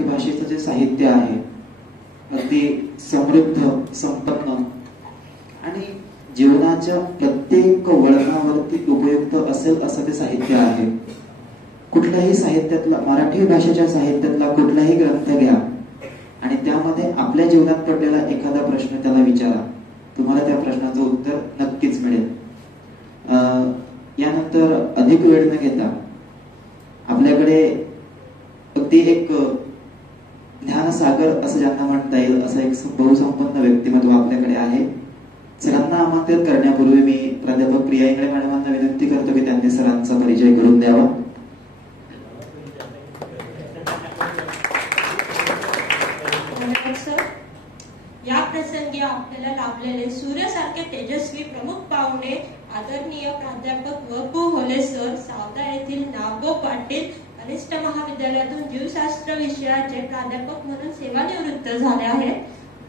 मराठी भाषेचं जे साहित्य आहे अगदी समृद्ध, संपन्न आणि जीवनाच्या प्रत्येक वळणावरती उपयुक्त असेल असं ते साहित्य आहे. कुठल्याही साहित्यातला, मराठी भाषेच्या साहित्यातला कुठलाही ग्रंथ घ्या आणि त्यामध्ये आपल्या जीवनात पडलेला एखादा प्रश्न त्याला विचारा, तुम्हाला त्या प्रश्नाचं उत्तर नक्कीच मिळेल. यानंतर अधिक वेळ न घेता आपल्याकडे अगदी एक ज्ञानसागर असं ज्यांना म्हणता येईल असं एक बहुसंपन्न व्यक्तिमत्व आपल्याकडे आहे. सरांना आमंत्रित करण्यापूर्वी मी प्राध्यापक प्रिया इंगळे मॅडमांना विनंती करतो की त्यांनी सरांचा परिचय करून द्यावा. या प्रसंगी आपल्याला लाभलेले सूर्यासारखे तेजस्वी प्रमुख पाहुणे आदरणीय प्राध्यापक व.पु. होले सर, सावदा येथील नागो पाटील कनिष्ठ महाविद्यालयातून जीवशास्त्र विषयाचे प्राध्यापक म्हणून सेवानिवृत्त झाले आहेत.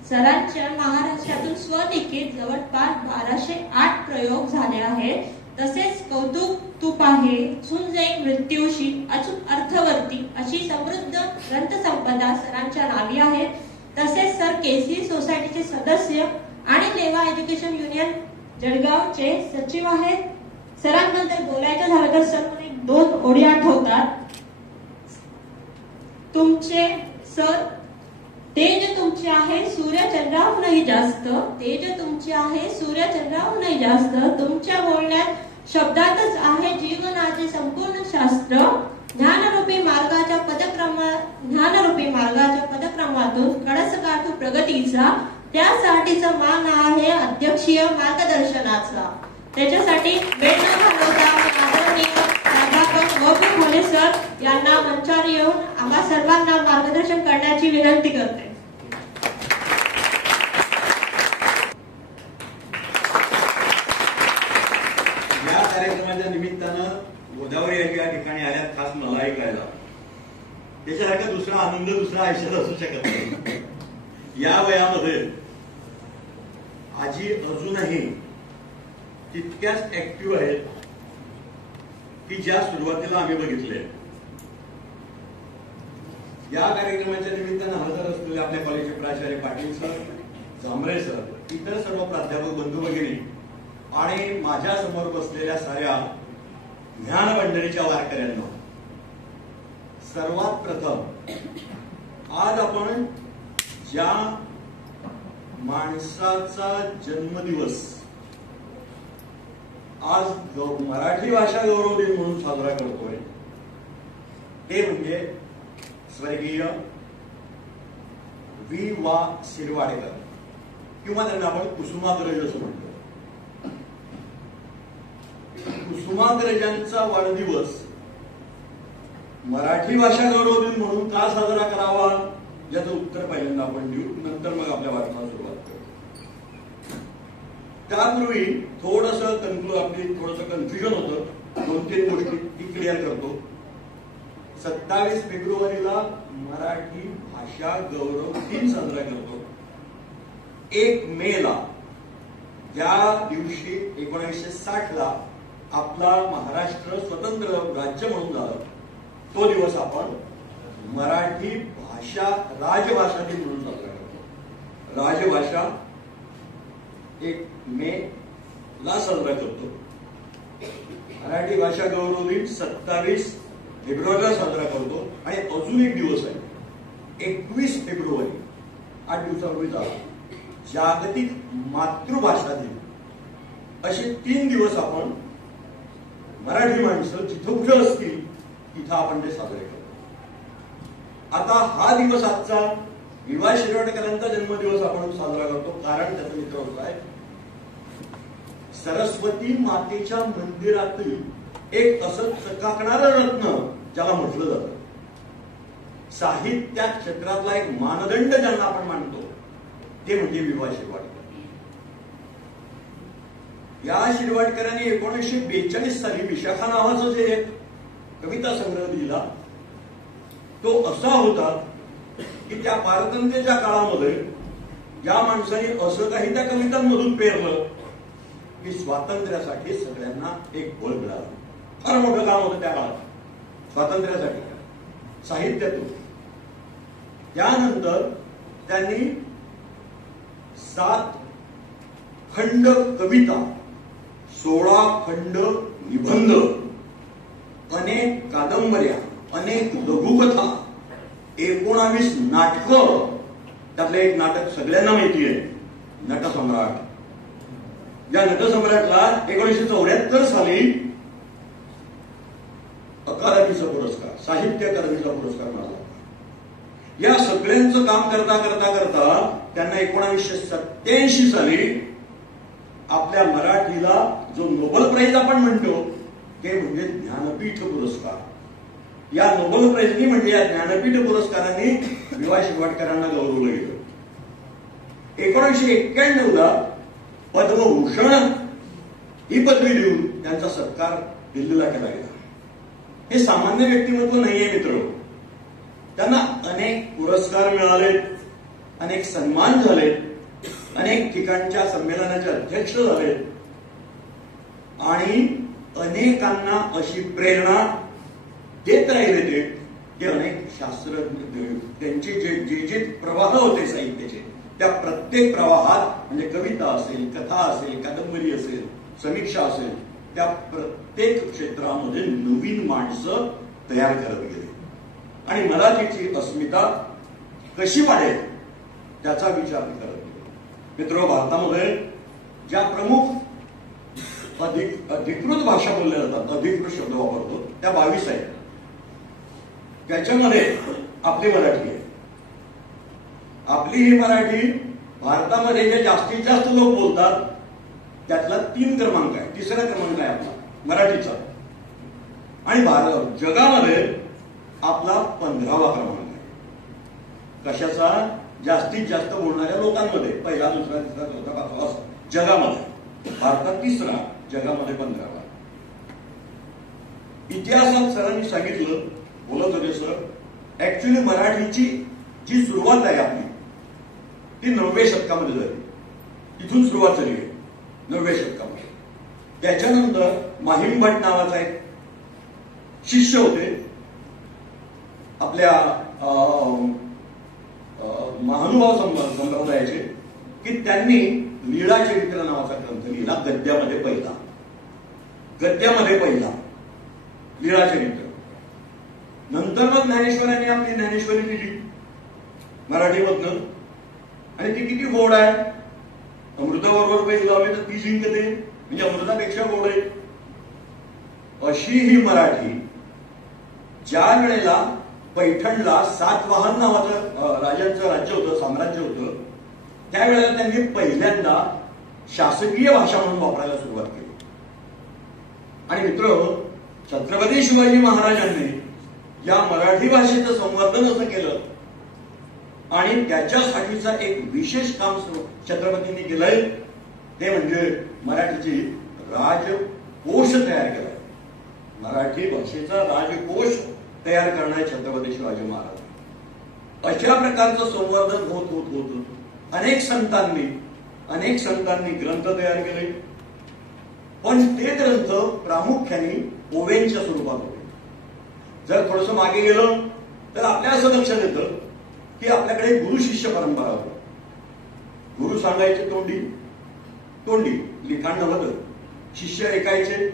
सरांच्या महाराष्ट्रातून स्वलिखित जवळपास 1208 प्रयोग झाले आहेत. तसेच कौतुक तूप आहे, सुन जाई मृत्यूशी, अचूक अर्थवर्ती अशी समृद्ध ग्रंथसंपदा सरांच्या नावी आहे. तसेच सर केसी सोसायटीचे सदस्य आणि लेवा एज्युकेशन युनियन जळगावचे सचिव आहेत. सरांबद्दल बोलायचं झालं तर सर मला 2 ओळी आठवतात. तुमचे सर, तेज तुमचे आहे सूर्यचंद्राहूनही जास्त, तेज तुमचे आहे सूर्यचंद्राहूनही जास्त. तुमच्या बोलण्यात शब्दातच आहे जीवनाचे संपूर्ण शास्त्र. ज्ञानरूपी मार्गाच्या पदक्रमातून कळस गाठू प्रगतीचा, त्यासाठीचा मान आहे अध्यक्षीय मार्गदर्शनाचा. त्याच्यासाठी वेळ न घालवता आदरणीय प्राध्यापक व.पु. होले सर यांना मंचावर येऊन आम्हा सर्वांना मार्गदर्शन करण्याची विनंती करते. या कार्यक्रमाच्या निमित्तानं गोदावरी या ठिकाणी आल्यात, खास मला ऐकायला. त्याच्यासारखा दुसरा आनंद दुसरा आयुष्यात असू शकत नाही. या वयामध्ये आजी अजूनही तितक्याच ऍक्टिव्ह आहेत की ज्या सुरुवातीला आम्ही बघितले. या कार्यक्रमाच्या निमित्तानं हजर असलेले आपल्या कॉलेजचे प्राचार्य पाटील सर, जांभळे सर, इतर सर्व प्राध्यापक बंधू भगिनी आणि माझ्या समोर बसलेल्या साऱ्या ज्ञान मंडळीच्या वारकऱ्यांना, सर्वात प्रथम आज आपण ज्या माणसाचा जन्मदिवस आज मराठी भाषा गौरव दिन म्हणून साजरा करतोय ते म्हणजे स्वर्गीय वि. वा. शिरवाडकर किंवा त्यांना आपण कुसुमाग्रज असं म्हणतो. कुसुमाग्रजांचा वाढदिवस मराठी भाषा गौरव दिन म्हणून का साजरा करावा याचं उत्तर पहिल्यांदा आपण देऊ, नंतर मग आपल्या वाचनाला सुरुवात करू. त्यापूर्वी थोडंसं कन्फ्युजन होतं. 2-3 गोष्टी ती क्लिअर करतो. 27 फेब्रुवारीला मराठी भाषा गौरव दिन साजरा करतो. 1 मेला ज्या दिवशी 1960ला आपला महाराष्ट्र स्वतंत्र राज्य म्हणून झालं, तो दिवस आपण मराठी भाषा राजभाषा दिन म्हणून साजरा करतो. राजभाषा 1 मे ला साजरा करतो. मराठी भाषा गौरव दिन 27 फेब्रुवारीला साजरा करतो. आणि अजून एक दिवस आहे 21 फेब्रुवारी, 8 दिवसापूर्वी झाला, जागतिक मातृभाषा दिन. असे 3 दिवस आपण मराठी माणसं जिथं कुठं असतील तिथं आपण ते साजरे करतो. आता हा दिवस आजचा वि.वा. शिरवाडकरांचा जन्मदिवस आपण साजरा करतो. कारण त्याचं मित्र होत आहे सरस्वती मातेच्या मंदिरातील एक असं चकाकणारं रत्न ज्याला म्हटलं जातं. साहित्य क्षेत्रातला एक मानदंड ज्यांना आपण मानतो ते म्हणजे वि.वा. शिरवाडकर. या शिरवाडकरांनी 1942 साली विशाखा नावाचं जे एक कविता संग्रह दिला, तो असा होता की त्या पारतंत्र्याच्या काळामध्ये या माणसाने असं काही त्या कवितांमधून पेरलं की स्वातंत्र्यासाठी सगळ्यांना एक बळ मिळालं. फार मोठं काम होतं त्या काळात स्वातंत्र्यासाठी साहित्यातून. त्यानंतर त्यांनी 7 खंड कविता, 16 खंड निबंध, अनेक कादंबऱ्या, अनेक लघुकथा, 19 नाटकं. त्यातलं एक नाटक सगळ्यांना माहिती आहे, नटसम्राट. या नटसम्राटला 1974 साली अकादमीचा पुरस्कार, साहित्य अकादमीचा पुरस्कार मिळाला. या सगळ्यांचं काम करता करता करता त्यांना 1987 साली आपल्या मराठीला जो नोबेल प्राइज आपण म्हणतो ते म्हणजे ज्ञानपीठ पुरस्कार. या नोबेल प्राइजनी म्हणजे या ज्ञानपीठ पुरस्कारांनी विवा शिरवाडकरांना गौरवलं गेलं. 1991 पद्मभूषण ही पदवी देऊन त्यांचा सत्कार दिल्लीला केला गेला. हे सामान्य व्यक्तिमत्व नाहीये मित्र. त्यांना अनेक पुरस्कार मिळाले, अनेक सन्मान झाले, अनेक ठिकाणच्या संमेलनाचे अध्यक्ष झाले आणि अनेकांना अशी प्रेरणा देत राहिले ते अनेक शास्त्रज्ञ त्यांचे जे जे प्रवाह होते साहित्याचे, त्या प्रत्येक प्रवाहात म्हणजे कविता असेल, कथा असेल, कादंबरी असेल, समीक्षा असेल, त्या प्रत्येक क्षेत्रामध्ये नवीन माणसं तयार करत गेले आणि मराठीची अस्मिता कशी वाढेल त्याचा विचार करत गेले. मित्र, भारतामध्ये ज्या प्रमुख अधिकृत भाषा बोलल्या जातात, अधिकृत शब्द वापरतो, त्या 22 आहेत. त्याच्यामध्ये आपली मराठी आहे. आपली ही मराठी भारतामध्ये जे जास्तीत जास्त लोक बोलतात त्यातला 3 क्रमांक आहे, 3रा क्रमांक आहे आपला मराठीचा. आणि जगामध्ये आपला 15वा क्रमांक आहे. कशाचा? जास्तीत जास्त बोलणाऱ्या लोकांमध्ये 1, 2, 3, 4, 5 असं जगामध्ये. भारतात 3रा, जगामध्ये 15वा. इतिहासात सरांनी सांगितलं, बोलत होते सर, ऍक्च्युली मराठीची जी सुरुवात आहे आपली ती 9व्या शतकामध्ये झाली. इथून सुरुवात झाली आहे 9व्या शतकामध्ये. त्याच्यानंतर माहिमभट नावाचा एक शिष्य होते आपल्या महानुभाव संप्रदायाचे, की त्यांनी लीळाचरित्र नावाचा ग्रंथ लिहिला. गद्यामध्ये पहिला लीळाचरित्र. नंतर मग ज्ञानेश्वरांनी आपली ज्ञानेश्वरी लिहिली मराठीमधनं, आणि ती किती गोड आहे. अमृताबरोबर पैसे लावले तर ती जिंकते, म्हणजे अमृतापेक्षा गोड आहे. अशी ही मराठी ज्या वेळेला पैठणला सातवाहन नावाचं राजांचं राज्य होतं, साम्राज्य होतं, त्यावेळेला त्यांनी पहिल्यांदा शासकीय भाषा म्हणून वापरायला सुरुवात केली. आणि मित्र, छत्रपती शिवाजी महाराजांनी या मराठी भाषेचं संवर्धन असं केलं आणि त्याच्यासाठीचा एक विशेष काम छत्रपतींनी केलंय, ते म्हणजे मराठीची राजकोश तयार केलाय. मराठी भाषेचा राजकोश तयार करणारे छत्रपती शिवाजी महाराज. अशा प्रकारचं संवर्धन होत होत होत अनेक संतांनी ग्रंथ तयार केले, पण ते ग्रंथ प्रामुख्याने ओव्यांच्या स्वरूपात होते. जर थोडस मागे गेलं तर आपल्या असं लक्षात येतं की आपल्याकडे गुरु शिष्य परंपरा होती. गुरु सांगायचे तोंडी लिखाण नव्हतं. शिष्य ऐकायचे,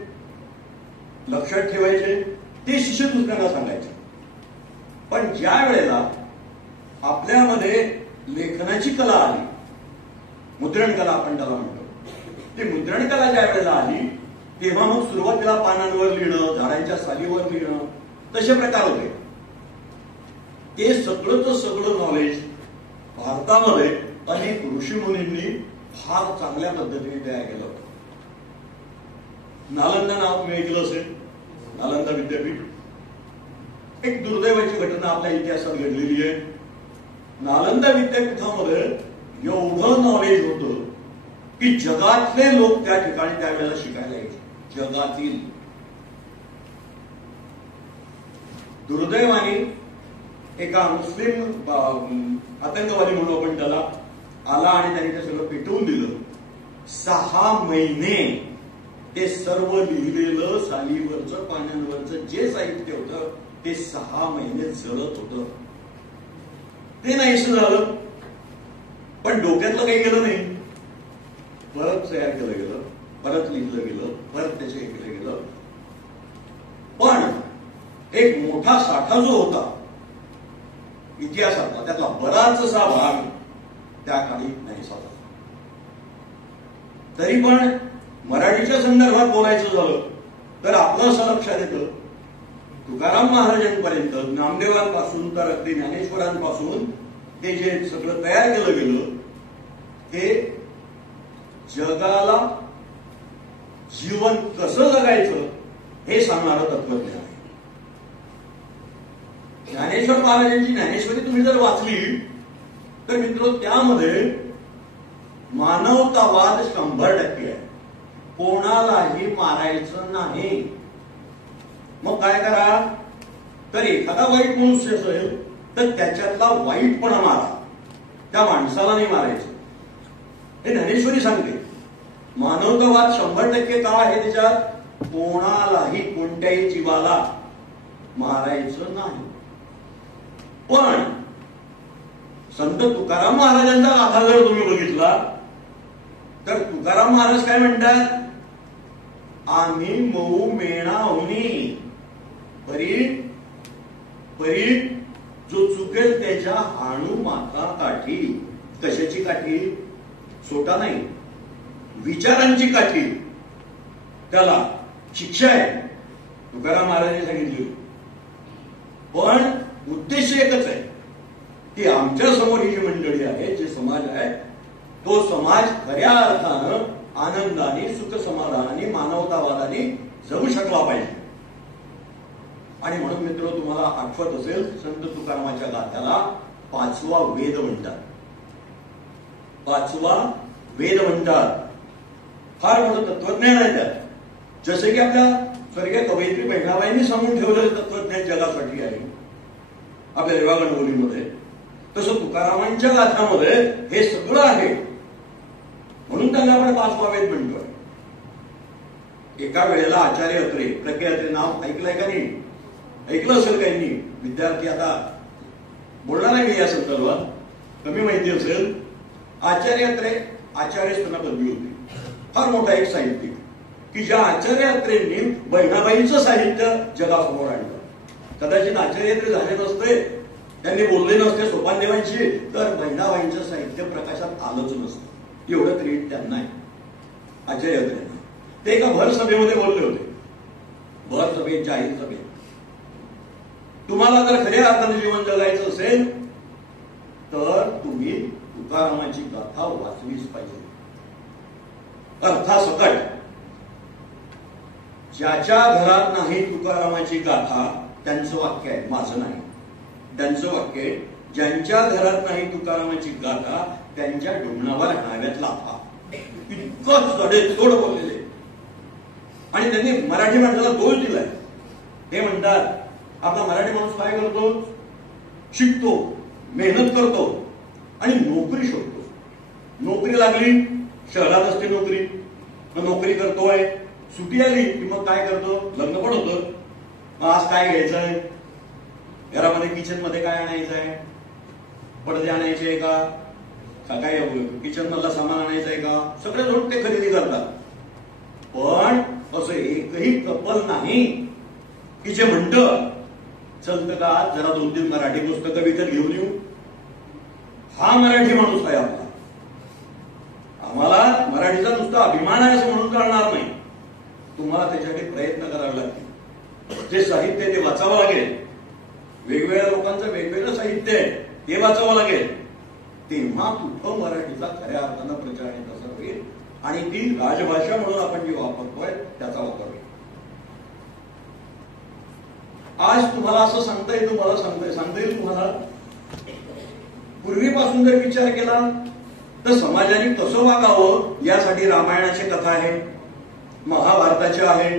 लक्षात ठेवायचे, ते शिष्य दुसऱ्यांना सांगायचे. पण ज्या वेळेला आपल्यामध्ये लेखनाची कला आली, मुद्रण कला आपण त्याला म्हणतो, ती मुद्रण कला ज्या वेळेला आली तेव्हा मग सुरुवातीला पानांवर लिहिणं, झाडांच्या सालीवर लिहिणं, तसे प्रकार होते. ते सगळं नॉलेज भारतामध्ये अनेक ऋषीमुनींनी फार चांगल्या पद्धतीने तयार केलं होतं. नालंदा नाव तुम्ही ऐकलं असेल, नालंदा विद्यापीठ. एक दुर्दैवाची घटना आपल्या इतिहासात घडलेली आहे. नालंदा विद्यापीठामध्ये एवढं नॉलेज होतं की जगातले लोक त्या ठिकाणी त्यावेळेला शिकायला यायचे. जगातील. दुर्दैवाने एका मुस्लिम आतंकवादी म्हणून आपण त्याला आला आणि त्यांनी ते सगळं पेटवून दिलं. 6 महिने ते सर्व लिहिलेलं सालीवरचं पानांवरचं जे साहित्य होतं ते 6 महिने जळत होतं. ते नाहीसं झालं. पण डोक्यातलं काही गेलं नाही. परत तयार केलं गेलं, परत लिहिलं गेलं, परत त्याचे हे केलं गेलं. पण एक मोठा साठा जो होता इतिहासातला, त्यातला बराचसा भाग त्या काळी नाहीसा झाला. तरी पण मराठीच्या संदर्भात बोलायचं झालं तर आपलं असं लक्षात येतं, तुकाराम महाराजांपर्यंत, नामदेवांपासून तर अगदी ज्ञानेश्वरांपासून ते जे सगळं तयार केलं गेलं ते जगाला जीवन कसं जगायचं हे सांगणारं तत्वज्ञान आहे. ज्ञानेश्वर महाराजांची ज्ञानेश्वरी तुम्ही जर वाचली तर मित्र त्यामध्ये मानवतावाद 100% आहे. कोणालाही मारायचं नाही. मग काय करा, तर एखादा वाईट मनुष्य असेल तर त्याच्यातला वाईटपणा मारा, त्या माणसाला नाही मारायचं. हे ज्ञानेश्वरी सांगते. मानवतावाद 100% का आहे त्याच्यात, कोणालाही कोणत्याही जीवाला मारायचं नाही. पण संत तुकाराम महाराजांचा गाथा जर तुम्ही बघितला तर तुकाराम महाराज काय म्हणतात, आम्ही मऊ मेणा होनी परी परी जो चुकेल त्याच्या हाणू माथा काठी. कशाची काठी, सोटा नाही, विचारांची काठी. त्याला शिक्षा आहे, तुकाराम महाराजांनी सांगितली. पण उद्देश एकच आहे की आमच्या समोर ही जी मंडळी आहे, जे समाज आहे, तो समाज खऱ्या अर्थानं आनंदाने, सुख समाधानाने, मानवतावादाने जगू शकला पाहिजे. आणि म्हणून मित्र तुम्हाला आठवत असेल, संत तुकारामाच्या गाथ्याला 5वा वेद म्हणतात. 5वा वेद म्हणतात. फार मोठं तत्वज्ञान आहे त्यात. जसे की आपल्या स्वर्गीय कवयित्री बहिणाबाईंनी सांगून ठेवलेलं तत्वज्ञान जगासाठी आहे आपल्या रेवा गणबोलीमध्ये, तसं तुकारामांच्या गाथामध्ये हे सगळं आहे. म्हणून त्यांना आपण 5वा वेद म्हणतोय. एका वेळेला आचार्य अत्रे, प्रज्ञा अत्रे नाव ऐकलंय का नाही? ऐकलं असेल काही विद्यार्थी, आता बोलणार आहे मी या संदर्भात, कमी माहिती असेल. आचार्य अत्रे आचार्य असताना पदवी होती. फार मोठा एक साहित्यिक की ज्या आचार्य अत्रेंनी बहिणाबाईंचं साहित्य जगासमोर आणलं. कदाचित आचार्य अत्रे झाले नसते, त्यांनी बोलले नसते सोपानदेवांशी, तर बहिणाबाईंचं साहित्य प्रकाशात आलंच नसतं. एवढं क्रेडिट त्यांना आहे आचार्य अत्रेंना. ते एका भर सभेमध्ये बोलले होते, भर सभेत, जाहीर सभेत, तुम्हाला जर खऱ्या अर्थाने जीवन जगायचं असेल तर तुम्ही तुकारामाची गाथा वाचलीच पाहिजे. अर्थासकट. ज्याच्या घरात नाही तुकारामाची गाथा त्यांचं वाक्य आहे, माझं नाही, त्यांचं वाक्य आहे, ज्यांच्या घरात नाही तुकारामाची गाथा त्यांच्या डोंगणावर हाणाव्यात लाथा. इतकं सडेतोड बोललेले. आणि त्यांनी मराठी माणसाला दोष दिलाय. ते म्हणतात आपला मराठी माणूस काय करतो, शिकतो, मेहनत करतो आणि नोकरी शोधतो. नोकरी लागली, शहरात असते नोकरी, मग नोकरी करतोय, सुट्टी आली की मग काय करतो, लग्न पण होतं. मग आज काय घ्यायचंय, घरामध्ये किचन मध्ये काय आणायचं आहे, पडदे आणायचे आहे का, काय किचन मधला सामान आणायचं आहे का, सगळे लोक ते खरेदी करतात. पण असं एकही कपल नाही की जे म्हणतं चलतं का जरा 2-3 मराठी पुस्तकं विकत घेऊन येऊ. हा मराठी माणूस आहे आपला. आम्हाला मराठीचा नुसता अभिमान आहे असं म्हणून चालणार नाही. तुम्हाला त्याच्यासाठी प्रयत्न करावे लागतील. जे साहित्य आहे ते वाचावं लागेल. वेगवेगळ्या लोकांचं वेगवेगळं साहित्य आहे ते वाचावं लागेल. तेव्हा कुठं मराठीचा खऱ्या अर्थानं प्रचार आणि प्रसार होईल आणि ती राजभाषा म्हणून आपण जी वापरतोय त्याचा वापर होईल. आज तुम्हाला असं सांगता येईल, तुम्हाला सांगता येईल तुम्हाला, पूर्वीपासून जर विचार केला तर समाजाने कसं वागावं यासाठी रामायणाची कथा आहे, महाभारताची आहे,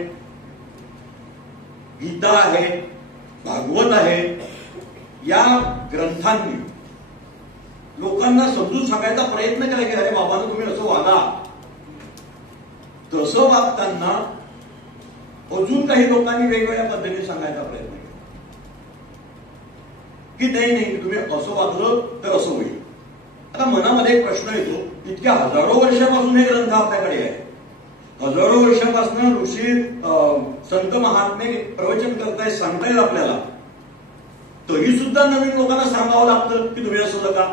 गीता आहे, भागवत आहे. या ग्रंथांनी लोकांना समजून सांगायचा प्रयत्न केला की अरे बाबांनो तुम्ही असं वागा. तसं वागताना अजून काही लोकांनी वेगवेगळ्या पद्धतीने सांगायचा प्रयत्न केला. की नाही तुम्ही असं वागलं तर असं होईल. आता मनामध्ये एक प्रश्न येतो, इतक्या हजारो वर्षापासून हे ग्रंथ आपल्याकडे आहे, हजारो वर्षापासून ऋषी संत महात्मे प्रवचन करतायत, सांगतायत आपल्याला, तरी सुद्धा नवीन लोकांना सांगावं लागतं की तुम्ही असं का?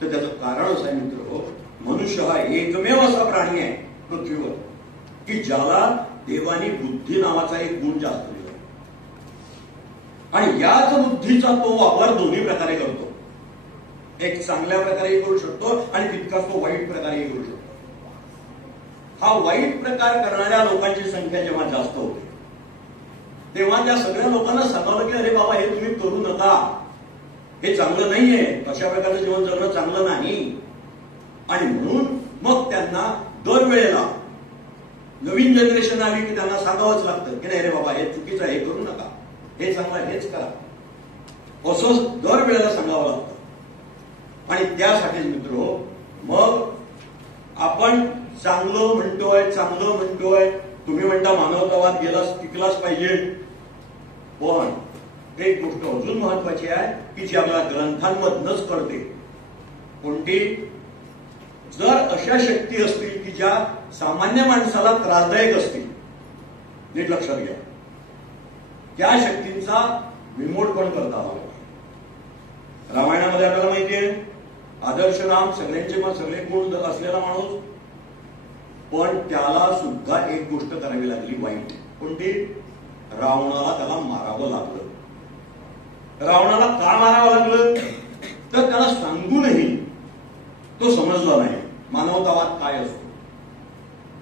तर त्याचं कारण असं आहे मित्र, मनुष्य हा एकमेव असा प्राणी आहे पृथ्वीवर की ज्याला देवानी बुद्धी नावाचा एक गुण जास्त दिला, आणि याच बुद्धीचा तो वापर दोन्ही प्रकारे करतो. एक चांगल्या प्रकारेही करू शकतो आणि तितकाच तो वाईट प्रकारेही करू शकतो. हा वाईट प्रकार करणाऱ्या लोकांची संख्या जेव्हा जास्त होते तेव्हा त्या सगळ्या लोकांना सांगावं की अरे बाबा हे तुम्ही करू नका, हे चांगलं नाहीये, अशा प्रकारचं जीवन जगणं चांगलं नाही. आणि म्हणून मग त्यांना दरवेळेला नवीन जनरेशन आली की त्यांना सांगावंच लागतं की नाही रे बाबा हे चुकीचं आहे, हे करू नका, हे चांगलं हेच करा, असं दरवेळेला सांगावं लागतं. आणि त्यासाठीच मित्र मग आपण चांगलं म्हणतोय, तुम्ही म्हणता मानवतावाद टिकलाच पाहिजे, पण एक गोष्ट अजून महत्वाची आहे की जी आपल्या ग्रंथांमधनच कळते. कोणती? जर अशा शक्ती असतील की ज्या सामान्य माणसाला त्रासदायक असतील, नीट लक्षात घ्या, त्या शक्तींचा विमोडपण करता आला. रामायणामध्ये आपल्याला माहितीये आदर्श राम, सगळे गुण असलेला माणूस, पण त्याला सुद्धा एक गोष्ट करावी लागली वाईट. कोणती? रावणाला त्याला मारावं लागलं. रावणाला का मारावं लागलं? तर त्याला सांगूनही तो समजला नाही मानवतावाद काय असतो.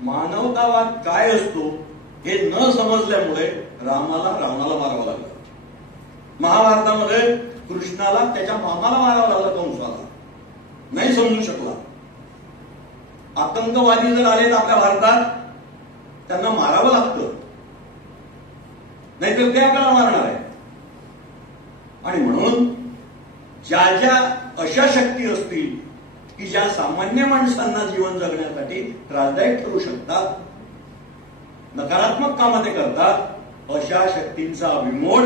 मानवतावाद काय असतो हे न समजल्यामुळे रावणाला मारावं लागलं. महाभारतामध्ये कृष्णाला त्याच्या मामाला मारावं लागलं, कंसाला, नाही समजू शकला. आतंकवादी जर आले तर आपल्या भारतात त्यांना मारावं लागतं, नाहीतर ते आपल्याला मारणार आहे. आणि म्हणून ज्या अशा शक्ती असतील की ज्या सामान्य माणसांना जीवन जगण्यासाठी त्रासदायक ठरू शकतात, नकारात्मक कामं ते करतात, अशा शक्तींचा विमोड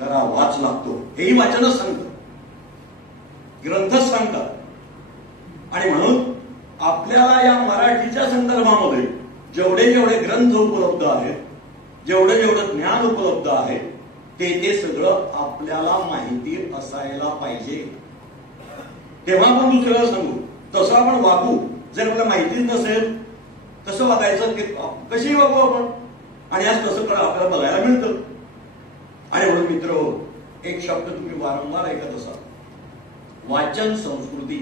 करावाच लागतो. हेही वाचनच सांगतं, ग्रंथच सांगतात. आणि म्हणून आपल्याला या मराठीच्या संदर्भामध्ये जेवढे ग्रंथ उपलब्ध आहेत, जेवढं ज्ञान उपलब्ध आहे, ते सगळं आपल्याला माहिती असायला पाहिजे. तेव्हा आपण दुसऱ्याला सांगू, तसं आपण वागू. जर आपल्याला माहितीच नसेल कसं वागायचं, कशी वागू आपण, आणि आज तसं आपल्याला बघायला मिळतं. आणि म्हणून मित्र एक शब्द तुम्ही वारंवार ऐकत असाल, वाचन संस्कृती.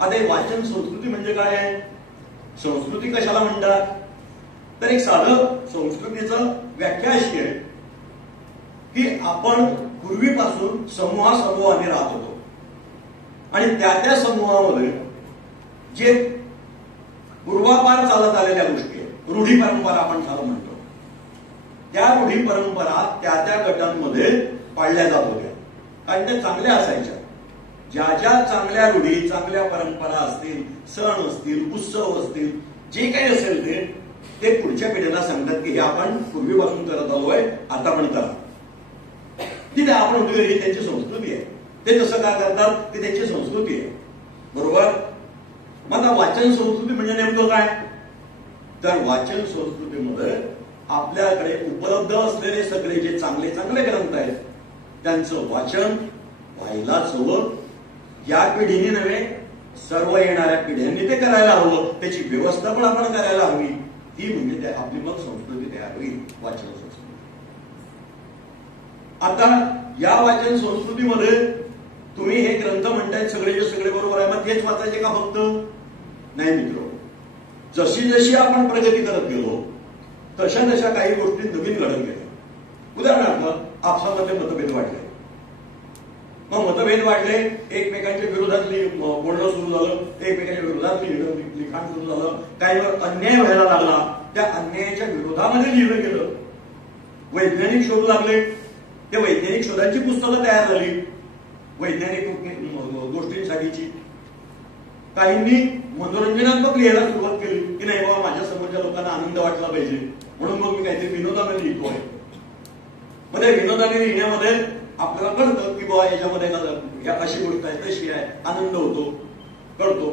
आता हे वाचन संस्कृती म्हणजे काय आहे? संस्कृती कशाला म्हणतात? तर एक साधं संस्कृतीचं व्याख्या अशी आहे की आपण पूर्वीपासून समूहाने राहत होतो, आणि त्या समूहामध्ये जे पूर्वापार चालत आलेल्या गोष्टी आहेत, रूढी परंपरा आपण सारं म्हणतो, त्या रूढी परंपरा त्या गटांमध्ये पाळल्या जात होत्या, कारण त्या चांगल्या असायच्या. ज्या चांगल्या रूढी, चांगल्या परंपरा असतील, सण असतील, उत्सव असतील, जे काही असेल ते पुढच्या पिढीला सांगतात की हे आपण पूर्वीपासून करत आलोय, आता पण करा. ठीक आहे, आपण ही त्यांची संस्कृती आहे, ते तसं का करतात ती त्यांची संस्कृती आहे, बरोबर. मग आता वाचन संस्कृती म्हणजे नेमकं काय? तर वाचन संस्कृतीमध्ये आपल्याकडे उपलब्ध असलेले सगळे जे चांगले ग्रंथ आहेत त्यांचं वाचन व्हायलाच हवं. या पिढीने नव्हे, सर्व येणाऱ्या पिढ्यांनी ते करायला हवं. त्याची व्यवस्था पण आपण करायला हवी. ती म्हणजे आपली मग संस्कृती तयार होईल, वाचन संस्कृती. आता या वाचन संस्कृतीमध्ये तुम्ही हे ग्रंथ म्हणतायत सगळे बरोबर आहे, मग तेच वाचायचे का फक्त? नाही मित्र, जशी आपण प्रगती करत गेलो तशा काही गोष्टी नवीन घडत गेल्या. उदाहरणार्थ आपसामध्ये मतभेद वाढले. मग मतभेद वाढले, एकमेकांच्या विरोधातली बोलणं सुरू झालं, एकमेकांच्या विरोधातली लिखाण सुरू झालं, काहीवर अन्याय व्हायला लागला, त्या अन्यायाच्या विरोधामध्ये लिहिलं गेलं. वैज्ञानिक शोध लागले, त्या वैज्ञानिक शोधांची पुस्तकं तयार झाली वैज्ञानिक गोष्टींसाठीची. काहींनी मनोरंजनात्मक लिहायला सुरुवात केली की नाही बाबा माझ्या समोरच्या लोकांना आनंद वाटला पाहिजे, म्हणून मग मी काहीतरी विनोदाने लिहितोय. मध्ये विनोदाने लिहिण्यामध्ये आपल्याला कळतं की बाबा याच्यामध्ये अशी गोष्ट आहे, तशी आहे, आनंद होतो, कळतो.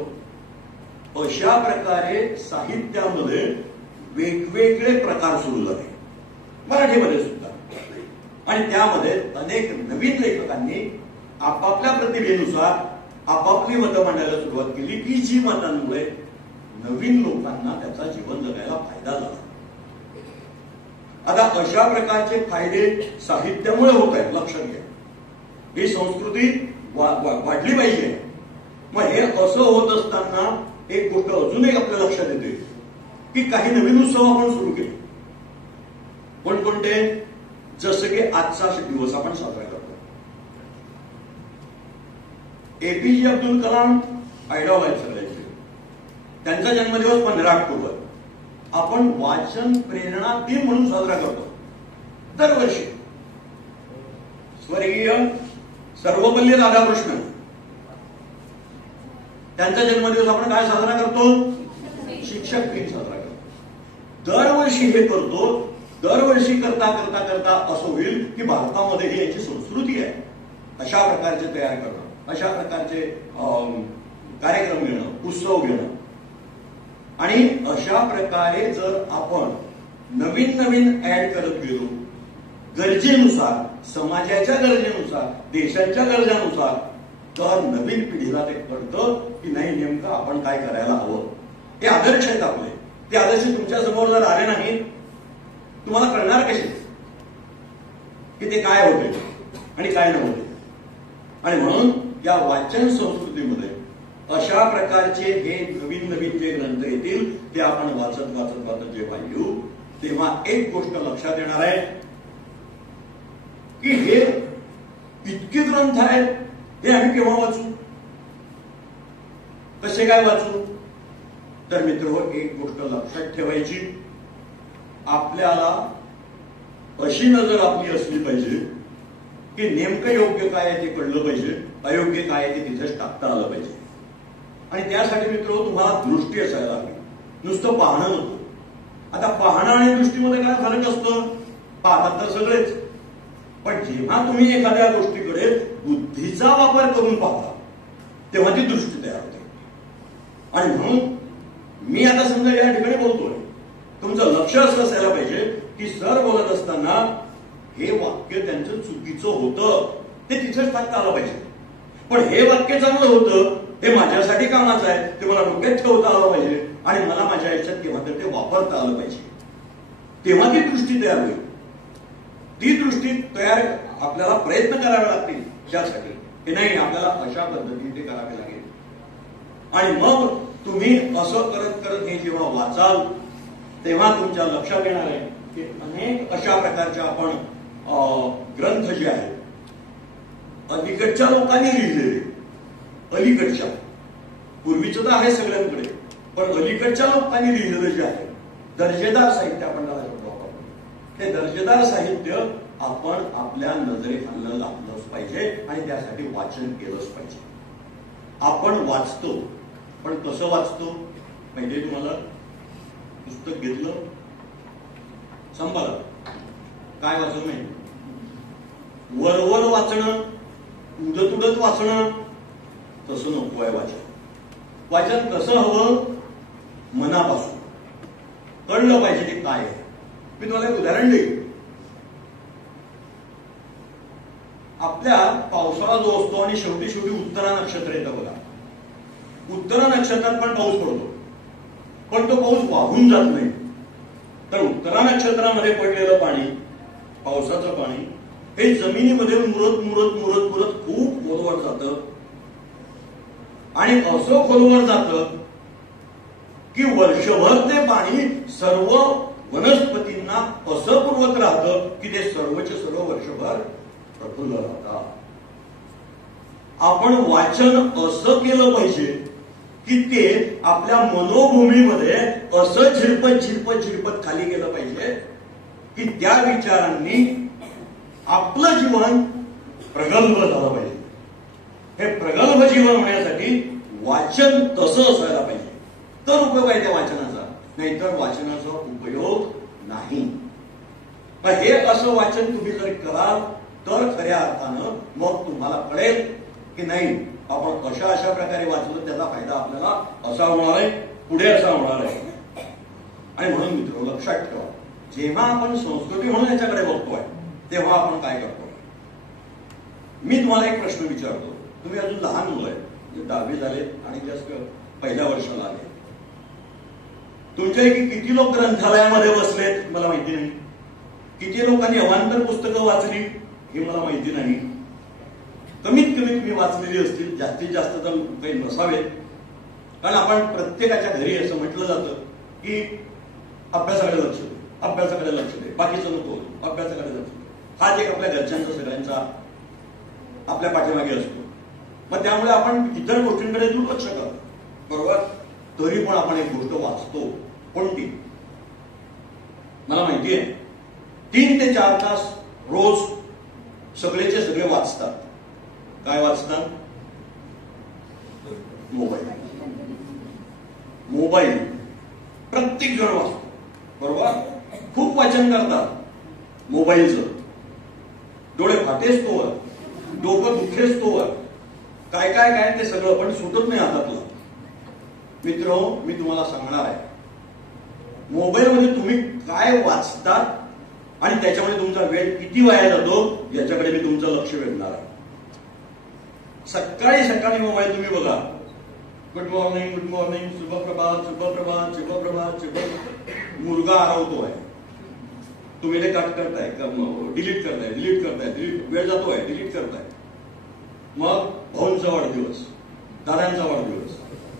अशा प्रकारे साहित्यामध्ये वेगवेगळे प्रकार सुरू झाले, मराठीमध्ये सुद्धा. आणि त्यामध्ये अनेक नवीन लेखकांनी आपापल्या प्रतिभेनुसार आपापली मतं मांडायला सुरुवात केली, की जी मतांमुळे नवीन लोकांना त्याचा जीवन जगायला फायदा झाला. आता अशा प्रकारचे फायदे साहित्यामुळे होत आहेत, लक्षात घ्या. ही संस्कृती वाढली पाहिजे. मग हे असं होत असताना एक गोष्ट अजूनही आपल्या लक्षात येते की काही नवीन उत्सव आपण सुरू केले. कोणकोणते? जसं की आजचा दिवस आपण साजरा करतो. एपीजे अब्दुल कलाम आयडॉल आहेत सगळ्यांचे. त्यांचा जन्मदिवस 15 ऑक्टोबर आपण वाचन प्रेरणा दिन म्हणून साजरा करतो दरवर्षी. स्वर्गीय सर्वपल्ली राधाकृष्णन त्यांचा जन्मदिवस आपण काय साजरा करतो? शिक्षक दिन साजरा करतो. दरवर्षी हे करतो. दरवर्षी करता करता करता असं होईल की भारतामध्ये ही याची संस्कृती आहे. अशा प्रकारचे तयार करणं, अशा प्रकारचे कार्यक्रम घेणं, उत्सव घेणं. आणि अशा प्रकारे जर आपण नवीन नवीन ऍड करत गेलो, गरजेनुसार, समाजाच्या गरजेनुसार, देशाच्या गरजानुसार, तर नवीन पिढीला ते कळतं की नाही नेमकं आपण काय करायला हवं. ते आदर्श आहेत आपले. ते आदर्श तुमच्या समोर जर आले नाही, तुम्हाला कळणार कसे की ते काय होते आणि काय नव्हते. आणि म्हणून या वाचन संस्कृतीमध्ये अशा प्रकारचे हे नवीन नवीन जे ग्रंथ येतील ते आपण वाचत वाचत वाचत जेव्हा येऊ तेव्हा एक गोष्ट लक्षात येणार आहे की हे इतके ग्रंथ आहेत, हे आम्ही केव्हा वाचू, कसे काय वाचू. तर मित्र, एक गोष्ट लक्षात ठेवायची, आपल्याला अशी नजर आपली असली पाहिजे की नेमकं योग्य काय आहे ते कळलं पाहिजे, अयोग्य काय आहे ते तिथेच टाकता आलं पाहिजे. आणि त्यासाठी मित्र तुम्हाला दृष्टी असायला हवी, नुसतं पाहणं नको. आता पाहणं आणि दृष्टीमध्ये काय फरक असतं? पाहतात तर सगळेच, पण जेव्हा तुम्ही एखाद्या गोष्टीकडे बुद्धीचा वापर करून पाहता तेव्हा ती दृष्टी तयार होते. आणि म्हणून मी आता समजा या ठिकाणी बोलतोय, तुमचं लक्ष असं असायला पाहिजे की सर बोलत असताना हे वाक्य त्यांचं चुकीचं होतं ते तिथेच टाकता आलं पाहिजे. पण हे वाक्य चांगलं होतं, हे माझ्यासाठी कामाचं आहे, ते मला डोक्यात ठेवता आलं पाहिजे आणि मला माझ्या आयुष्यात तेव्हा तर ते वापरता आलं पाहिजे. तेव्हा ती दृष्टी तयार होईल. ती दृष्टी तयार आपल्याला प्रयत्न करावे लागतील त्यासाठी. हे नाही आपल्याला अशा पद्धतीने ते करावे लागेल. आणि मग तुम्ही असं करत करत हे जेव्हा वाचाल तेव्हा तुमच्या लक्षात येणार आहे की अनेक अशा प्रकारच्या आपण ग्रंथ जे आहेत अलीकडच्या लोकांनी लिहिलेले, अलीकडच्या, पूर्वीचं तर आहे सगळ्यांकडे, पण अलीकडच्या लोकांनी लिहिलेलं जे आहे दर्जेदार साहित्य आपण त्याला शब्द वापरतो, हे दर्जेदार साहित्य आपण आपल्या नजरेखालनं लावलंच पाहिजे आणि त्यासाठी वाचन केलंच पाहिजे. आपण वाचतो, पण कसं वाचतो म्हणजे तुम्हाला पुस्तक घेतलं संभाळ काय वाचन नाही, वरवर वाचणं, उडत उडत वाचणं, तसं नको आहे वाचन. वाचन कसं हवं? मनापासून कळलं पाहिजे ते काय आहे. मी तुम्हाला एक उदाहरण देईन. आपल्या पावसाळा जो असतो आणि शेवटी शेवटी उत्तरा नक्षत्र येतं बघा, उत्तरा नक्षत्रात पण पाऊस पडतो, पण तो पाऊस वाहून जात नाही. तर उत्तरा नक्षत्रामध्ये पडलेलं पाणी, पावसाचं पाणी, हे जमिनीमध्ये मुरत मुरत मुरत मुरत खूप खोलवर जातं आणि असं खोलवर जातं की वर्षभर ते पाणी सर्व वनस्पतींना असं पुरवत राहतं की ते सर्वचे सर्व वर्षभर प्रफुल्ल राहतात. आपण वाचन असं केलं पाहिजे की ते आपल्या मनोभूमीमध्ये असं झिरपत झिरपत झिरपत खाली गेलं पाहिजे की त्या विचारांनी आपलं जीवन प्रगल्भ झालं पाहिजे. हे प्रगल्भ जीवन होण्यासाठी वाचन तसं असायला पाहिजे, तर उपयोग आहे त्या वाचनाचा, नाहीतर वाचनाचा उपयोग नाही. हे असं वाचन तुम्ही जर कराल तर खऱ्या अर्थानं मग तुम्हाला कळेल की नाही आपण अशा प्रकारे वाचलं त्याचा फायदा आपल्याला असा होणार आहे, पुढे असा होणार आहे. आणि म्हणून मित्र लक्षात ठेवा, जेव्हा आपण संस्कृती म्हणून याच्याकडे बघतोय तेव्हा आपण काय करतोय. मी तुम्हाला एक प्रश्न विचारतो. तुम्ही अजून लहान मुलं आहे, 10वी झाले आणि जस्ट पहिल्या वर्षाला आले. तुमच्यापैकी किती लोक ग्रंथालयामध्ये बसलेत मला माहिती नाही. किती लोकांनी अवांतर पुस्तकं वाचली हे मला माहिती नाही. कमीत कमीत मी वाचलेली असतील, जास्तीत जास्त तर काही नसावेत. कारण आपण प्रत्येकाच्या घरी असं म्हटलं जातं की अभ्यासाकडे लक्ष दे, अभ्यासाकडे लक्ष दे, बाकीचं नको, अभ्यासाकडे लक्ष दे. हा एक आपल्या घरच्यांचा सगळ्यांचा आपल्या पाठीमागे असतो. मग त्यामुळे आपण इतर गोष्टींकडे दुर्लक्ष करतो, बरोबर. तरी पण आपण एक गोष्ट वाचतो. कोणती? मला माहिती आहे 3 ते 4 तास रोज सगळेचे सगळे वाचतात. काय वाचतात? मोबाईल. मोबाईल प्रत्येक जण वाचतो, बरोबर. खूप वाचन करतात मोबाईलचं. डोळे फाटेच तोवर, डोकं दुखेच तोवर, काय काय काय ते सगळं पण सुटत नाही हातातलं. मित्र मी तुम्हाला सांगणार आहे, मोबाईलमध्ये तुम्ही काय वाचतात आणि त्याच्यामध्ये तुमचा वेळ किती वाया जातो याच्याकडे मी तुमचं लक्ष वेधणार आहे. सकाळी सकाळी मोबाईल तुम्ही बघा. गुड मॉर्निंग, गुड मॉर्निंग, शुभप्रभात, शुभप्रभात, शुभप्रभात, शुभ. मुलगा आरवतोय, तुम्ही ते कट करताय, डिलीट करताय, डिलीट करताय, डिलीट, वेळ जातोय, डिलीट करताय. मग भाऊंचा वाढदिवस, दादांचा वाढदिवस,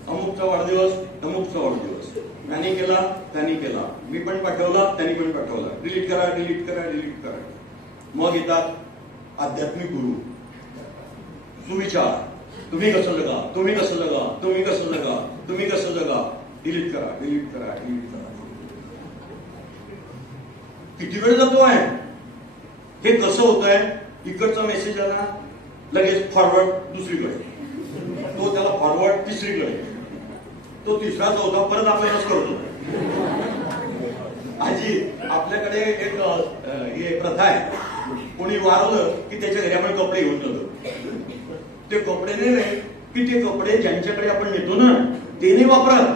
अमुकचा वाढदिवस, अमुकचा वाढदिवस, त्यांनी केला, त्यांनी केला, मी पण पाठवला, त्यांनी पण पाठवला, डिलीट करा, डिलीट करा, डिलीट करा. मग येतात आध्यात्मिक गुरु, सुविचार, तुम्ही कसं जगा, तुम्ही कसं जगा, तुम्ही कसं जगा, तुम्ही कसं जगा, डिलीट करा, डिलीट करा, डिलीट करा. किती वेळ जातो आहे. हे कसं होत आहे, इकडचा मेसेज आला लगेच फॉरवर्ड दुसरीकडे, तो त्याला फॉरवर्ड तिसरीकडे, तो तिसरा चौथा परत आपल्यालाच करतो. आजी आपल्याकडे एक हे प्रथा आहे, कोणी वारलं की त्याच्या घरी आपण कपडे घेऊन जातो. ते कपडे नाही की ते कपडे ज्यांच्याकडे आपण नेतो ना ते नाही वापरत,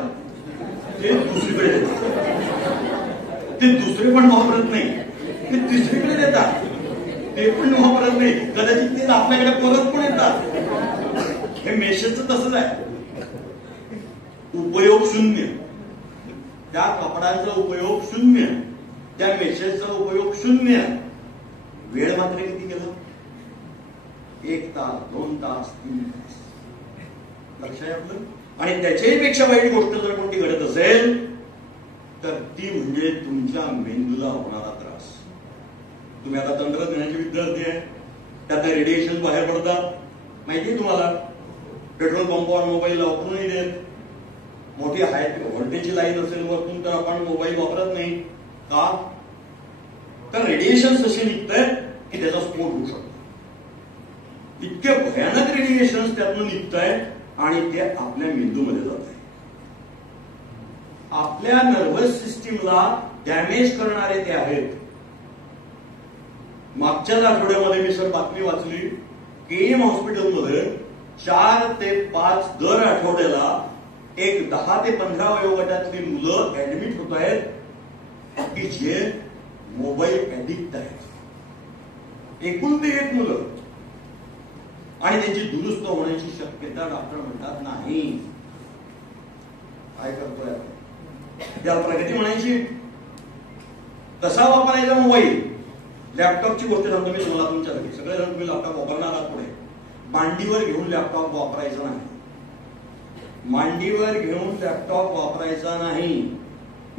ते दुसरीकडे देतात. ते दुसरे पण वापरत नाही, ते तिसरीकडे देतात, ते पण वापरत नाही. कदाचित ते आपल्याकडे परत पण येतात. हे मेसेजचं तसंच आहे. उपयोग शून्य, त्या कपड्यांचा उपयोग शून्य, त्या मेसेजचा उपयोग शून्य. वेळ मात्र किती केला? 1 तास, 2 तास, 3 तास. लक्ष आहे आपलं. आणि त्याच्याही पेक्षा वाईट गोष्ट जर कोणती घडत असेल तर ती म्हणजे तुमच्या मेंदूला होणारा त्रास. तुम्ही आता तंत्रज्ञानाचे विद्यार्थी आहे, त्यात रेडिएशन बाहेर पडतात माहिती तुम्हाला. पेट्रोल पंपावर मोबाईल वापरूनही देत. मोठी हाय व्होल्टेजची लाईन असेल वरतून तर आपण मोबाईल वापरत नाही. का? तर रेडिएशन असे निघतंय की त्याचा स्फोट होऊ शकतो. इतके भयानक रेडिएशन त्यातून निघत आहे आणि ते आपल्या मेंदूमध्ये जात आहे. आपल्या नर्व्हस सिस्टीमला डॅमेज करणारे ते आहेत. मागच्याच आठवड्यामध्ये मी सर बातमी वाचली, केएम हॉस्पिटलमध्ये 4 ते 5 दर आठवड्याला एक 10 ते 15 वयोगटातली मुलं ऍडमिट होत आहेत की जे मोबाईल ऍडिक्ट आहेत. एकूण ते 1 मुलं. आणि त्यांची दुरुस्त होण्याची शक्यता डॉक्टर म्हणतात नाही. काय करतोय त्याला प्रगती म्हणायची. कसा वापरायचा मोबाईल? लॅपटॉपची गोष्ट सांगतो मी तुम्हाला. तुमच्यासाठी सगळेजण तुम्ही लॅपटॉप वापरणार आहात पुढे. मांडीवर घेऊन लॅपटॉप वापरायचा नाही. मांडीवर घेऊन लॅपटॉप वापरायचा नाही.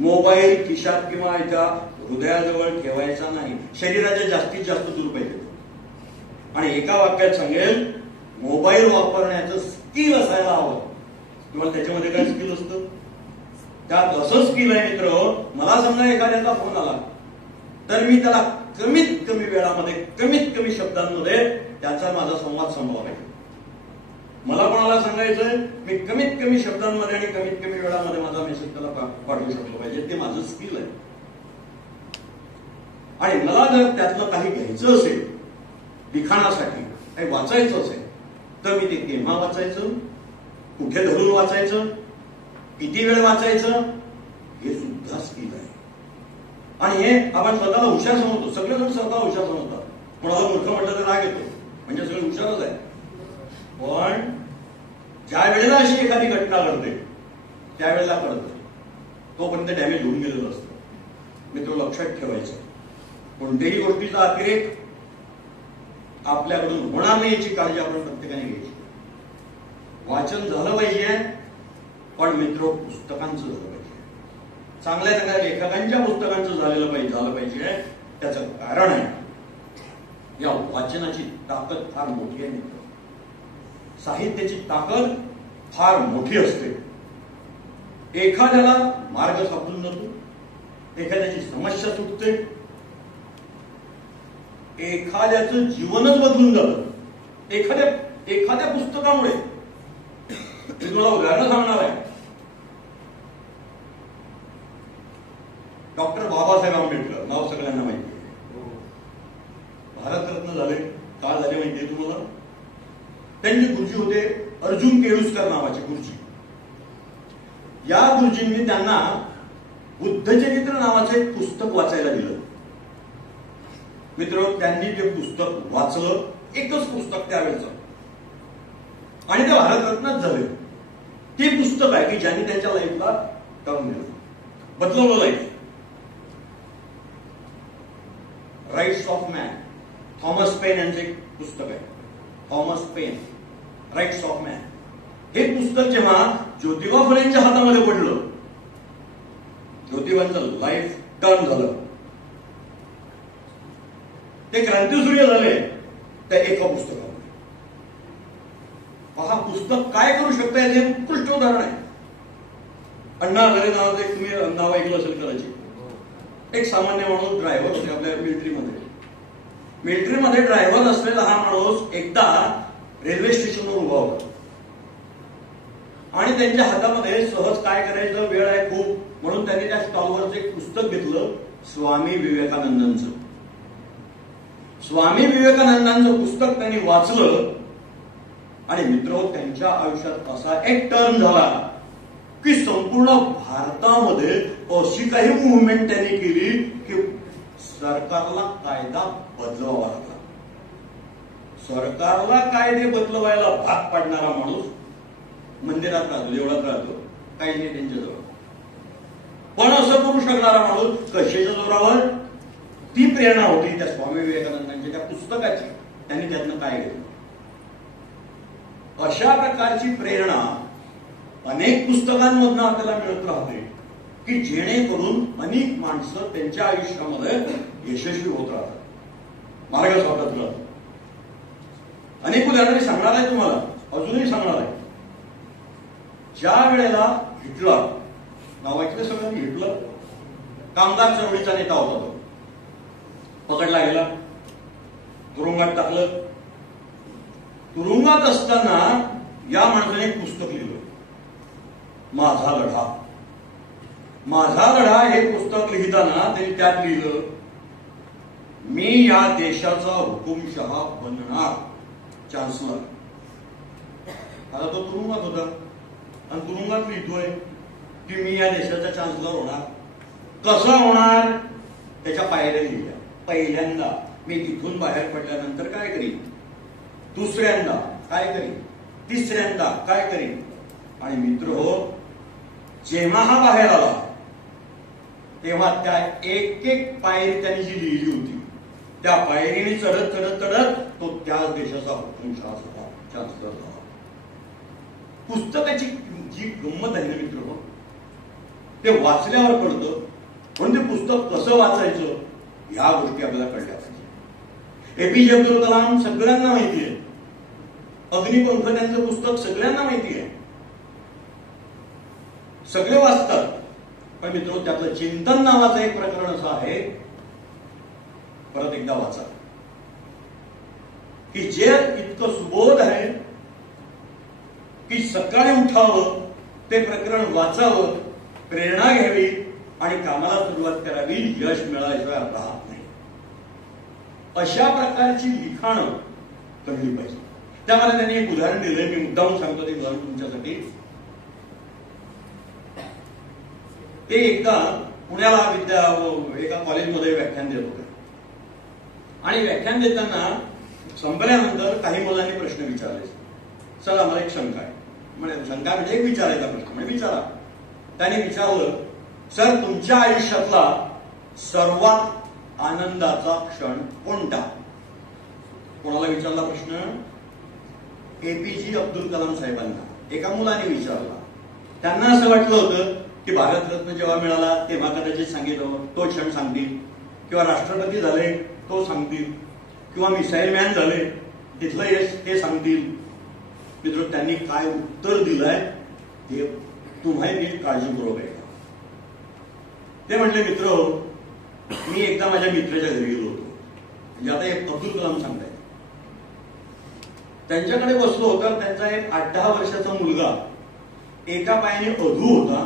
मोबाईल खिशात किंवा एका हृदयाजवळ ठेवायचा नाही. शरीराच्या जास्तीत जास्त दूर पाहिजे. आणि एका वाक्यात सांगेल, मोबाईल वापरण्याचं स्किल असायला हवं. तुम्हाला त्याच्यामध्ये काय स्किल असतं? त्यात असं स्किल आहे मित्र, मला समजा एखाद्याचा फोन आला तर मी त्याला कमीत कमी वेळामध्ये, कमीत कमी शब्दांमध्ये त्याचा माझा संवाद संभव आहे. मला कोणाला सांगायचंय, मी कमीत कमी शब्दांमध्ये आणि कमीत कमी वेळामध्ये माझा मेसेज त्याला पाठवू शकलो पाहिजे. ते माझं स्किल आहे. आणि मला जर त्यातलं काही घ्यायचं असेल लिखाणासाठी काही वाचायचंच आहे तर मी ते केव्हा वाचायचं, कुठे धरून वाचायचं, किती वेळ वाचायचं, हे सुद्धा स्किल आहे. आणि हे आपण स्वतःला हुशार समजतो, सगळेजण स्वतः हुशार समजतात. कोणाला मूर्ख म्हटलं तर राग येतो, म्हणजे सगळे हुशारच आहे. पण ज्या वेळेला अशी एखादी घटना घडते त्यावेळेला कळतं, तोपर्यंत डॅमेज होऊन गेलेलं असतं. मित्र लक्षात ठेवायचं, कोणत्याही गोष्टीचा अतिरेक आपल्याकडून होणार नाही याची काळजी आपण प्रत्येकाने घ्यायची. वाचन झालं पाहिजे, पण मित्र पुस्तकांचं झालं पाहिजे, चांगल्या चांगल्या लेखकांच्या पुस्तकांचं झालं पाहिजे. त्याचं कारण आहे या वाचनाची ताकद फार मोठी आहे मित्र. साहित्याची ताकद फार मोठी असते. एखाद्याला मार्ग सापडून जातो, एखाद्याची समस्या सुटते, एखाद्याचं जीवनच बदलून जातं एखाद्या पुस्तकामुळे. मी तुम्हाला उदाहरण सांगणार आहे. डॉक्टर बाबासाहेब आंबेडकर नाव सगळ्यांना माहिती आहे, भारतरत्न झाले. का झाले माहितीये तुम्हाला? त्यांचे गुरुजी होते अर्जुन केळुसकर नावाचे गुरुजी. या गुरुजींनी त्यांना बुद्धचरित्र नावाचं एक पुस्तक वाचायला दिलं. मित्र, त्यांनी ते पुस्तक वाचलं, एकच पुस्तक त्यावेळेचं, आणि ते भारतरत्नच झाले. ते पुस्तक आहे की ज्यांनी त्यांच्या लाईफला टर्न दिलं, बदलवलं life. Rights of man, Thomas Paine यांचे एक पुस्तक आहे. Thomas Paine, rights of man. हे पुस्तक जेव्हा ज्योतिबा फुलेंच्या हातामध्ये पडलं, ज्योतिबांचं लाईफ टर्न झालं, ते क्रांतिसूर्य झाले त्या एका पुस्तकामध्ये. पहा पुस्तक काय करू शकतं याचे उत्कृष्ट उदाहरण आहे. अण्णा हजारे नावाचं एक तुम्ही नाव ऐकलं असेल कदाचित. एक सामान्य माणूस ड्रायव्हर होते आपल्या मिलिटरीमध्ये. मिलिटरीमध्ये ड्रायव्हर असलेला हा माणूस एकदा रेल्वे स्टेशनवर उभा होता आणि त्यांच्या हातामध्ये सहज काय करायचं, वेळ आहे खूप, म्हणून त्यांनी त्या स्टॉलवरचं एक पुस्तक घेतलं, स्वामी विवेकानंदांचं. स्वामी विवेकानंदांचं पुस्तक त्यांनी वाचलं आणि मित्र, त्यांच्या आयुष्यात असा एक टर्न झाला की संपूर्ण भारतामध्ये अशी काही मुवमेंट त्यांनी केली की सरकारला कायदा बदलवावा लागला. सरकारला कायदे बदलवायला भाग पाडणारा माणूस मंदिरात राहतो, देवळात राहतो, काही नाही त्यांच्याजवळ, पण असं करू शकणारा माणूस कशाच्या जोरावर? ती प्रेरणा होती त्या स्वामी विवेकानंदांच्या त्या पुस्तकाची. त्यांनी त्यातनं काय घेतलं? अशा प्रकारची प्रेरणा अनेक पुस्तकांमधून आपल्याला मिळत राहते की जेणेकरून अनेक माणसं त्यांच्या आयुष्यामध्ये यशस्वी होत राहतात, मार्ग सापडत राहतात. अनेक उदाहरणं सांगणार आहे तुम्हाला, अजूनही सांगणार आहे. ज्या वेळेला हिटलर, नाव ऐकलं सगळ्यांनी, हिटलर कामगार चळवळीचा नेता होता, तो पकडला गेला, तुरुंगात टाकलं. तुरुंगात असताना या माणसाने एक पुस्तक लिहिलं, माझा लढा. माझा लढा हे पुस्तक लिहिताना त्यांनी त्यात लिहिलं, मी या देशाचा हुकुमशहा बनणार चान्सलर. आता तो तुरुंगात होता आणि तुरुंगात लिहितोय की मी या देशाचा चान्सलर होणार. कसा होणार? त्याच्या पायऱ्या लिहिल्या. पहिल्यांदा मी तिथून बाहेर पडल्यानंतर काय करीन, दुसऱ्यांदा काय करीन, तिसऱ्यांदा काय करीन. आणि मित्र हो, जेव्हा हा बाहेर आला तेव्हा त्या एक एक पायरी त्यांनी जी लिहिली होती त्या पायरीने चढत चढत चढत तो त्याच देशाचा हुकुमशहा झाला, चान्सलर झाला. पुस्तकाची जी गंमत आहे ना मित्र हो, ते वाचल्यावर कळतं. पण ते पुस्तक कसं वाचायचं ह्या गोष्टी आपल्याला कळल्या पाहिजे. एपीजे अब्दुल कलाम सगळ्यांना माहिती आहे, अग्निपंख त्यांचं पुस्तक सगळ्यांना माहिती आहे, सगळे वाचतात. पण मित्र, त्यातलं चिंतन नावाचं एक प्रकरण असं आहे, परत एकदा वाचा, की जे इतकं सुबोध आहे की सकाळी उठावं, ते प्रकरण वाचावं, प्रेरणा घ्यावी आणि कामाला सुरुवात करावी, यश मिळाल्याशिवाय राहत नाही. अशा प्रकारची लिखाणं कळली पाहिजे. त्यामध्ये त्यांनी एक उदाहरण दिलंय, मी मुद्दाम सांगतो ते उदाहरण तुमच्यासाठी. ते एकदा पुण्याला एका कॉलेजमध्ये व्याख्यान देत होते आणि व्याख्यान देताना संपल्यानंतर काही मुलांनी प्रश्न विचारले. सर आम्हाला एक शंका आहे. म्हणजे शंका म्हणजे एक विचारायचा प्रश्न, म्हणजे विचारा. त्याने विचारलं, सर तुमच्या आयुष्यातला सर्वात आनंदाचा क्षण कोणता? कोणाला विचारला प्रश्न? APJ अब्दुल कलाम साहेबांना एका मुलाने विचारला. त्यांना असं वाटलं होतं की भारतरत्न जेव्हा मिळाला तेव्हा कदाचित सांगितलं तो क्षण सांगतील, किंवा राष्ट्रपती झाले तो सांगतील, किंवा मिसाईल मॅन झाले तिथलं यश ते सांगतील. मित्र, त्यांनी काय उत्तर दिलंय ते तुम्हाला नीट काळजीपूर्वक ऐका. ते म्हणले, मित्र मी एकदा माझ्या मित्राच्या घरी गेलो होतो. म्हणजे आता एक अब्दुल कलाम सांगताय. त्यांच्याकडे बसलो होता. त्यांचा एक 8-10 वर्षाचा मुलगा एका पायाने अधू होता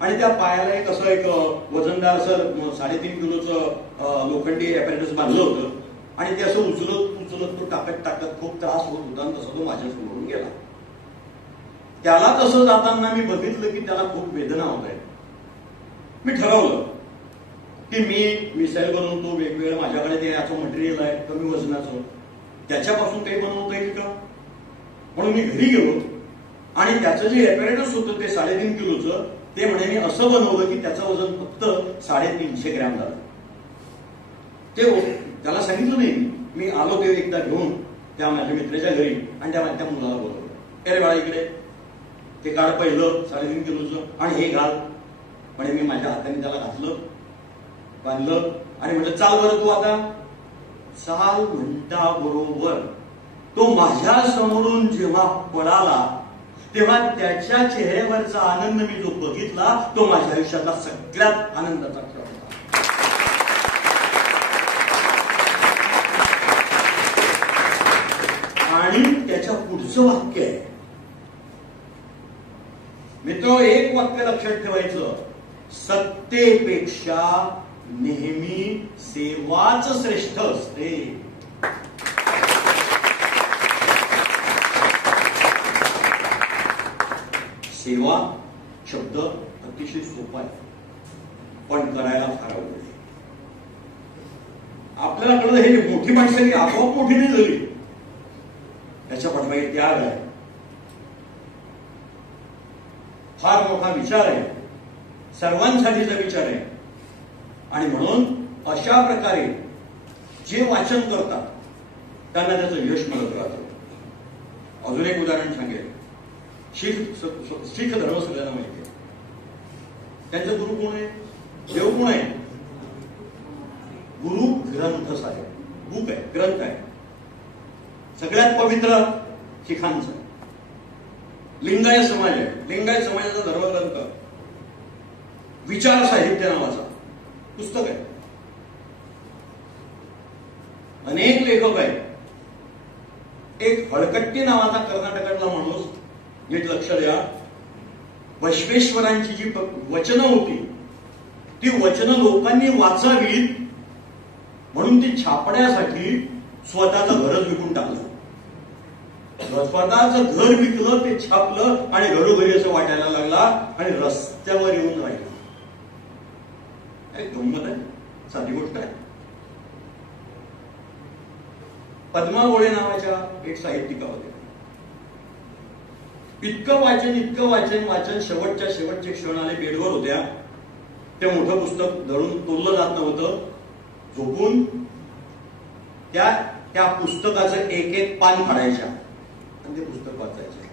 आणि त्या पायाला एक असं एक वजनदार असं 3.5 किलोचं लोखंडी ॲपॅरेटस बांधलं होतं आणि ते असं उचलत तो टाकत खूप त्रास होत होता आणि तसं तो माझ्यासमोरून गेला. त्याला तसं जाताना मी बघितलं की त्याला खूप वेदना होत आहे. मी ठरवलं की मी मिसाईल बनवतो, वेगवेगळं माझ्याकडे ते याचं मटेरियल आहे कमी वजनाचं, त्याच्यापासून काही बनवता येईल का? म्हणून मी घरी गेलो आणि त्याचं जे ॲपॅरेटस होतं ते 3.5 किलोचं, ते म्हणे मी असं बनवलं की त्याचं वजन फक्त 350 ग्रॅम झालं. ते त्याला सांगितलं नाही. मी आलो ते एकदा घेऊन त्या माझ्या मित्राच्या घरी आणि त्या मुलाला बोलवलं. अरे बाळा इकडे ते काढ पहिलं 3.5 किलोचं आणि हे घाल. म्हणे मी माझ्या हाताने त्याला घातलं, बांधलं आणि म्हटलं चाल बरं तू आता. चाल म्हणता बरोबर तो माझ्या समोरून जेव्हा पळाला तेव्हा त्याच्या चेहऱ्यावरचा आनंद मी जो बघितला तो माझ्या आयुष्यातला सगळ्यात आनंदाचा क्षण होता. आणि त्याच्या पुढचं वाक्य आहे, मित्र एक वाक्य लक्षात ठेवायचं, सत्तेपेक्षा नेहमी सेवाच श्रेष्ठ असते. सेवा शब्द अतिशय सोपा आहे पण करायला फार अवघड आहे. आपल्याला कळलं हे मोठी माणसं आपोआप मोठी नाही झाली, त्याच्या पाठीमागे त्याग आहे, फार मोठा विचार आहे, सर्वांसाठीचा विचार आहे. आणि म्हणून अशा प्रकारे जे वाचन करतात त्यांना त्याचं यश मिळत राहतं. अजून एक उदाहरण सांगेल. शीख धर्म सगळ्यांना माहिती आहे. त्यांचे गुरु कोण आहे? देव कोण आहे? गुरु ग्रंथ साहेब, बुक आहे, ग्रंथ आहे. सगळ्यात पवित्र शिखांचा. लिंगायत समाज आहे, लिंगायत समाजाचा धर्मग्रंथ विचार साहित्य नावाचा पुस्तक आहे. अनेक लेखक आहेत. एक हळकट्टी नावाचा कर्नाटकातला माणूस, नीट लक्ष द्या, बसवेश्वरांची जी वचनं होती ती वचनं लोकांनी वाचावीत म्हणून ती छापण्यासाठी स्वतःचं घरच विकून टाकलं. स्वतःचं घर विकलं, ते छापलं आणि घरोघरी असं वाटायला लागला आणि रस्त्यावर येऊन राहिला. एक गंमत आहे, साधी गोष्ट आहे. पद्मा गोळे नावाच्या एक साहित्यिका होत्या. इतकं वाचन शेवटचे क्षण आले, बेडवर होत्या. ते मोठं पुस्तक धरून तोललं जात नव्हतं. झोपून त्या पुस्तकाचं एक पान फाडायच्या आणि ते पुस्तक वाचायचे.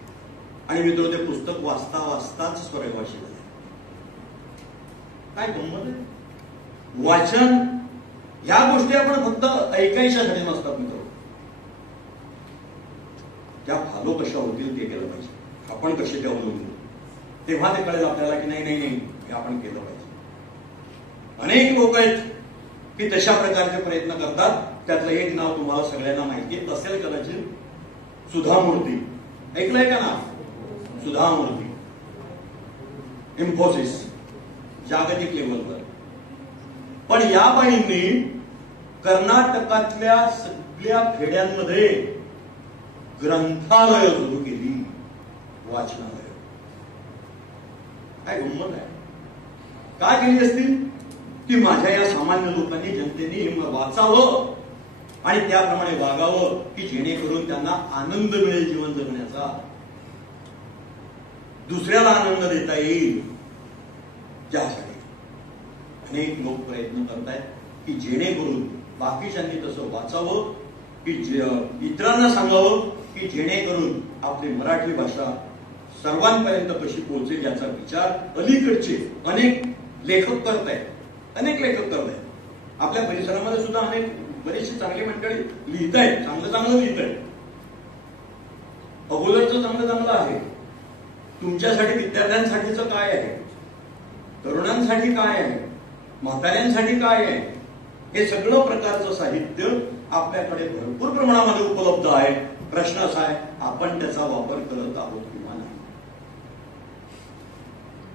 आणि मित्र ते पुस्तक वाचता वाचताच स्वर्गवासी झाले. काय गंमत आहे. वाचन ह्या गोष्टी आपण फक्त ऐकायच्यासाठी नसतात मित्र, त्या फॉलो कशा होतील ते केलं पाहिजे. आपण कसे त्या अवलंबून तेव्हा ते कळेल आपल्याला की नाही हे आपण केलं पाहिजे. अनेक लोक आहेत की तशा प्रकारचे प्रयत्न करतात. त्यातलं एक नाव तुम्हाला सगळ्यांना माहिती असेल कदाचित, सुधा मूर्ती. ऐकलंय का नाव? सुधा मूर्ती. इन्फोसिस, जागतिक लेवलवर. पण या बाईंनी कर्नाटकातल्या सगळ्या खेड्यांमध्ये ग्रंथालय सुरू केली, वाचनालय. काय गंमत आहे. का केली असतील की माझ्या या सामान्य लोकांनी, जनतेने वाचावं आणि त्याप्रमाणे वागावं की जेणेकरून त्यांना आनंद मिळेल जीवन जगण्याचा, दुसऱ्याला आनंद देता येईल. ज्यासाठी अनेक लोक प्रयत्न करतायत की जेणेकरून बाकीच्यांनी तसं वाचावं, की इतरांना सांगावं की जेणेकरून आपली मराठी भाषा सर्वांपर्यंत कशी पोहोचेल याचा विचार अलीकडचे अनेक लेखक करतायत. अनेक लेखक करतायत. आपल्या परिसरामध्ये सुद्धा अनेक बरेचशी चांगली मंडळी लिहित आहेत, चांगलं लिहित आहेत. अगोदरचं चांगलं आहे. तुमच्यासाठी विद्यार्थ्यांसाठीचं काय आहे, तरुणांसाठी काय आहे, म्हाताऱ्यांसाठी काय आहे, हे सगळं प्रकारचं साहित्य आपल्याकडे भरपूर प्रमाणामध्ये उपलब्ध आहे. प्रश्न असा आहे, आपण त्याचा वापर करत आहोत किंवा नाही.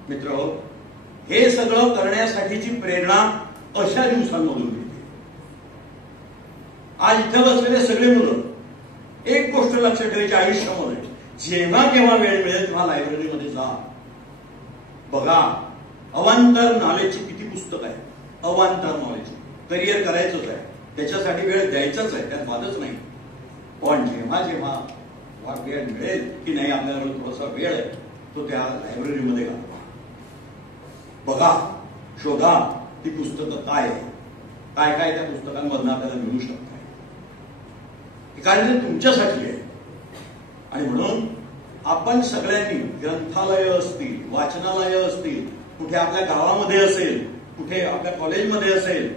मित्र, हे सगळं करण्यासाठीची प्रेरणा अशा दिवसांमधून मिळते. आज इथं बसलेले सगळे मुलं एक गोष्ट लक्षात ठेवायची आयुष्यामध्ये, जेव्हा केव्हा वेळ मिळेल तेव्हा लायब्ररीमध्ये जा, बघा. अवांतर नॉलेजची किती पुस्तकं आहेत. अवांतर नॉलेज करिअर करायचंच आहे, त्याच्यासाठी वेळ द्यायचाच आहे, त्यात वादच नाही. पण जेव्हा जेव्हा वेळ मिळेल की नाही आपल्याला थोडासा वेळ आहे, तो त्या लायब्ररीमध्ये घालवा, बघा, शोधा ती पुस्तकं काय आहे, काय काय त्या पुस्तकांमधून आपल्याला मिळू शकत आहे. कारण ते तुमच्यासाठी आहे. आणि म्हणून आपण सगळ्यांनी ग्रंथालय असतील, वाचनालय असतील, कुठे आपल्या गावामध्ये असेल, कुठे आपल्या कॉलेजमध्ये असेल,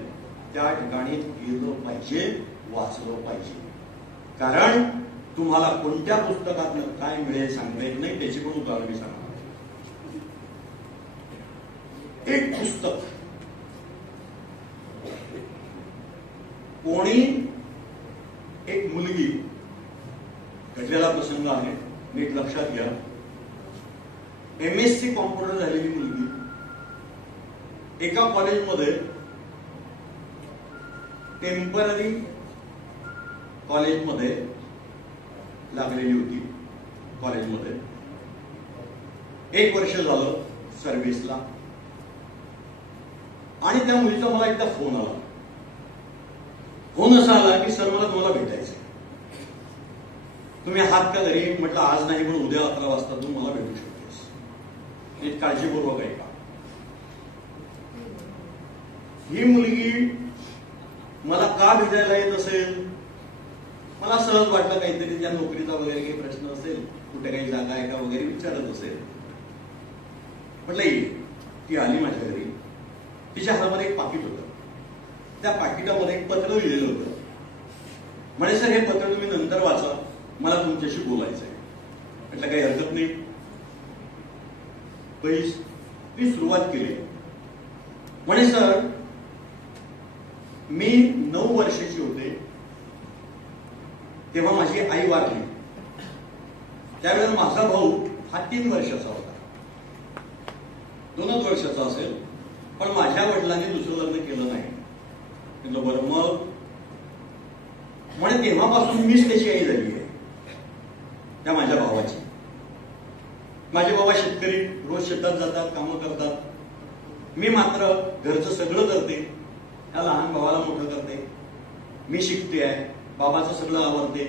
त्या ठिकाणी गेलं पाहिजे, वाचलं पाहिजे. कारण तुम्हाला कोणत्या पुस्तकातनं काय मिळेल सांगता येत नाही, त्याची पण उदाहरण मी सांगणार. एक पुस्तक कोणी, एक मुलगी, घडलेला प्रसंग आहे, नीट लक्षात घ्या. MSc कॉम्प्युटर झालेली मुलगी एका कॉलेजमध्ये टेम्पररी कॉलेजमध्ये लागलेली होती. कॉलेजमध्ये 1 वर्ष झालं सर्व्हिसला. आणि त्या मुलीचा मला एकदा फोन आला. फोन असा आला की सर मला तुम्हाला भेटायचं, तुम्ही आहात का घरी. म्हटलं आज नाही पण उद्या 11 वाजता तू मला भेटू शकतेस. एक काळजीपूर्वक आहे का. ही मुलगी मला का भेटायला येत असेल, मला सहज वाटलं काहीतरी त्या नोकरीचा वगैरे काही प्रश्न असेल, कुठे काही जागा आहे का वगैरे विचारत असेल. म्हटलं येईल. ती आली माझ्या घरी. तिच्या हातामध्ये एक पाकिट होतं. त्या पाकिटामध्ये एक पत्र लिहिलेलं होतं. म्हणे सर हे पत्र तुम्ही नंतर वाचा, मला तुमच्याशी बोलायचं आहे. म्हटलं काही हरकत नाही. मी सुरुवात केली. म्हणे सर मी 9 वर्षाची होते तेव्हा माझी आई वारली. त्यावेळेला माझा भाऊ हा 3 वर्षाचा होता, 2च वर्षाचा असेल. पण माझ्या वडिलांनी दुसरं लग्न केलं नाही. म्हटलं बरं मग. म्हणे तेव्हापासून मीच त्याची आई झाली आहे, त्या माझ्या भावाची. माझे बाबा शेतकरी, रोज शेतात जातात, कामं करतात. मी मात्र घरचं सगळं करते, त्या लहान भावाला मोठं करते. मी शिकते आहे, बाबाचं सगळं आवडते.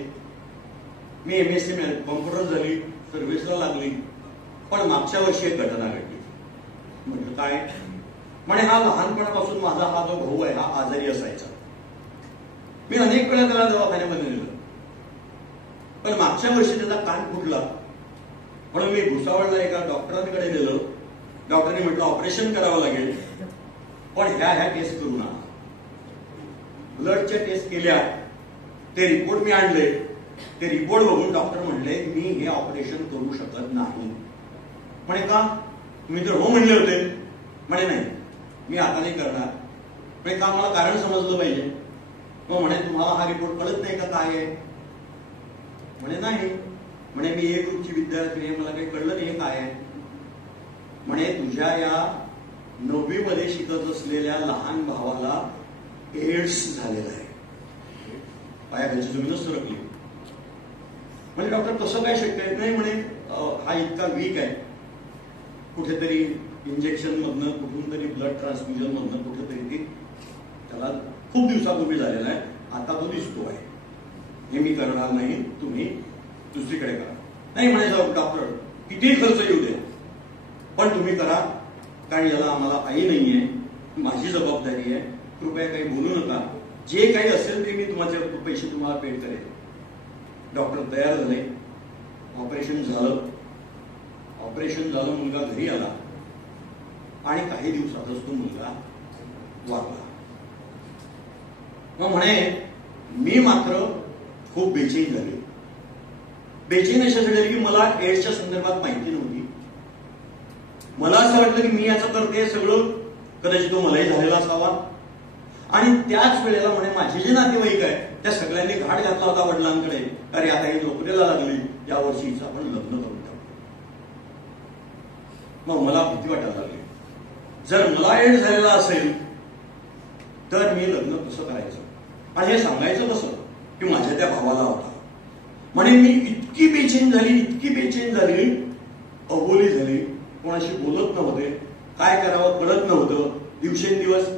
मी MSc कॉम्प्युटर झाली, सर्व्हिसला लागली. पण मागच्या वर्षी एक घटना घडली. म्हटलं काय. म्हणे हा लहानपणापासून माझा हा जो भाऊ आहे हा आजारी असायचा. मी अनेक वेळा त्याला दवाखान्यामध्ये नेलं, पण मागच्या वर्षी त्याचा कान फुटला. म्हणून मी भुसावळला एका डॉक्टरांकडे गेलो. डॉक्टरांनी म्हटलं ऑपरेशन करावं लागेल, पण ह्या टेस्ट करू नका. ब्लडच्या टेस्ट केल्या, ते रिपोर्ट मी आणले. ते रिपोर्ट बघून डॉक्टर म्हणले मी हे ऑपरेशन करू शकत नाही. म्हणे का. मी तर हो म्हणले होते. म्हणे नाही मी आता नाही करणार. म्हणजे का मला कारण समजलं पाहिजे. मग म्हणे तुम्हाला हा रिपोर्ट कळत नाही का काय आहे. म्हणे नाही. म्हणे मी A ग्रुपची विद्यार्थी आहे, मला काही कळलं नाही काय आहे. म्हणे तुझ्या या 9वी मध्ये शिकत असलेल्या लहान भावाला एड्स झालेला आहे. पायाखालची जमीनच सरकली. म्हणजे डॉक्टर कसं काय शक्य आहे? नाही म्हणे हा इतका वीक आहे, कुठेतरी इंजेक्शन मधनं, कुठून तरी ब्लड ट्रान्सफ्युजन मधनं कुठेतरी त्याला खूप दिवसापूर्वी झालेला आहे, आता तो दिसतो आहे, हे मी करणार नाही, तुम्ही दुसरीकडे करा. नाही म्हणायचं डॉक्टर किती खर्च येऊ दे पण तुम्ही करा, कारण याला आम्हाला आई नाहीये, माझी जबाबदारी आहे, कृपया काही बोलू नका, जे काही असेल ते मी तुमचे पैसे तुम्हाला पेड करेन. डॉक्टर तयार झाले, ऑपरेशन झालं, मुलगा घरी आला आणि काही दिवसातच तो मुलगा वारला. मग म्हणे मी मात्र खूप बेचैन झाले. बेचैन अशासाठी झाली की मला एड्सच्या संदर्भात माहिती नव्हती. मला असं वाटलं की मी याचं करते सगळं, कदाचित तो मलाही झालेला असावा. आणि त्याच वेळेला म्हणे माझे जे नातेवाईक आहे त्या सगळ्यांनी घाट घातला होता वडिलांकडे, अरे आता ही नोकरीला लागली, या वर्षी हिचं आपण लग्न करून टाकू. मग मला भीती वाटायला लागली, जर मला एड्स झालेला असेल तर मी लग्न कसं करायचं, आणि हे सांगायचं कसं की माझ्या त्या भावाला होता. म्हणे मी इतकी बेचैन झाली, अबोली झाली, कोणाशी बोलत नव्हते, काय करावं कळत नव्हतं. दिवसेंदिवस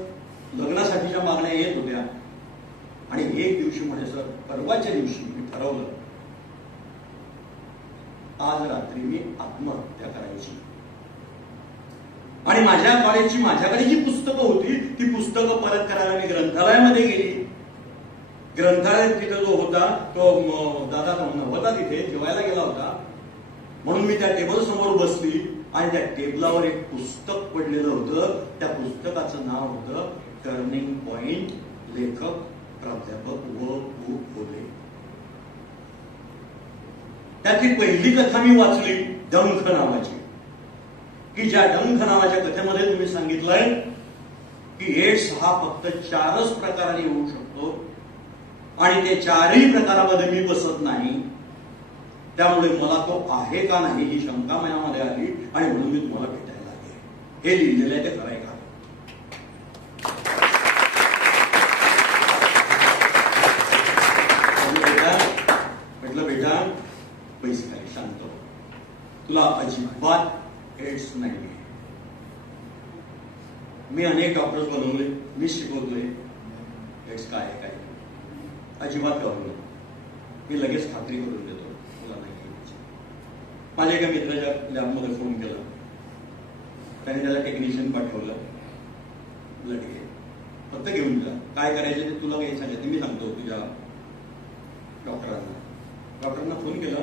लग्नासाठीच्या मागण्या येत होत्या. आणि एक दिवशी म्हणे सर, परवाच्या दिवशी मी ठरवलं आज रात्री मी आत्महत्या करायची. आणि माझ्या कॉलेजची माझ्याकडे जी पुस्तकं होती ती पुस्तकं परत करायला मी ग्रंथालयामध्ये गेली. ग्रंथालयात तिथे जो होता तो दादा होता, तिथे जेवायला गेला होता, म्हणून मी त्या टेबल समोर बसली आणि त्या टेबलावर एक पुस्तक पडलेलं होतं. त्या पुस्तकाचं नाव होतं टर्निंग पॉइंट, लेखक प्राध्यापक W.U. खोले. त्यातली पहिली कथा मी वाचली, डंख नावाची, की ज्या डंख नावाच्या कथेमध्ये तुम्ही सांगितलंय की एड्स हा फक्त 4च प्रकाराने होऊ शकतो आणि ते 4ही प्रकारामध्ये मी बसत नाही, त्यामुळे मला तो आहे का नाही ही शंका मनामध्ये आली आणि म्हणून मी तुम्हाला भेटायला आले. हे लिहिलेलं आहे ते खरं आहे का? म्हटलं बेटा पैसे काय शांत, तुला अजिबात एड्स नाही. मी अनेक डॉक्टर्स बनवले, मी शिकवतोय एड्स काय आहे काय अजिबात घाबरू. मी लगेच खात्री करून देतो तुला नाही. माझ्या एका मित्राच्या लॅबमध्ये फोन केला, त्याने त्याला टेक्निशियन पाठवलं, ब्लड घे, फक्त घेऊन जा, काय करायचं ते तुला काही सांगायचं मी सांगतो तुझ्या डॉक्टरांना. डॉक्टरांना फोन केला,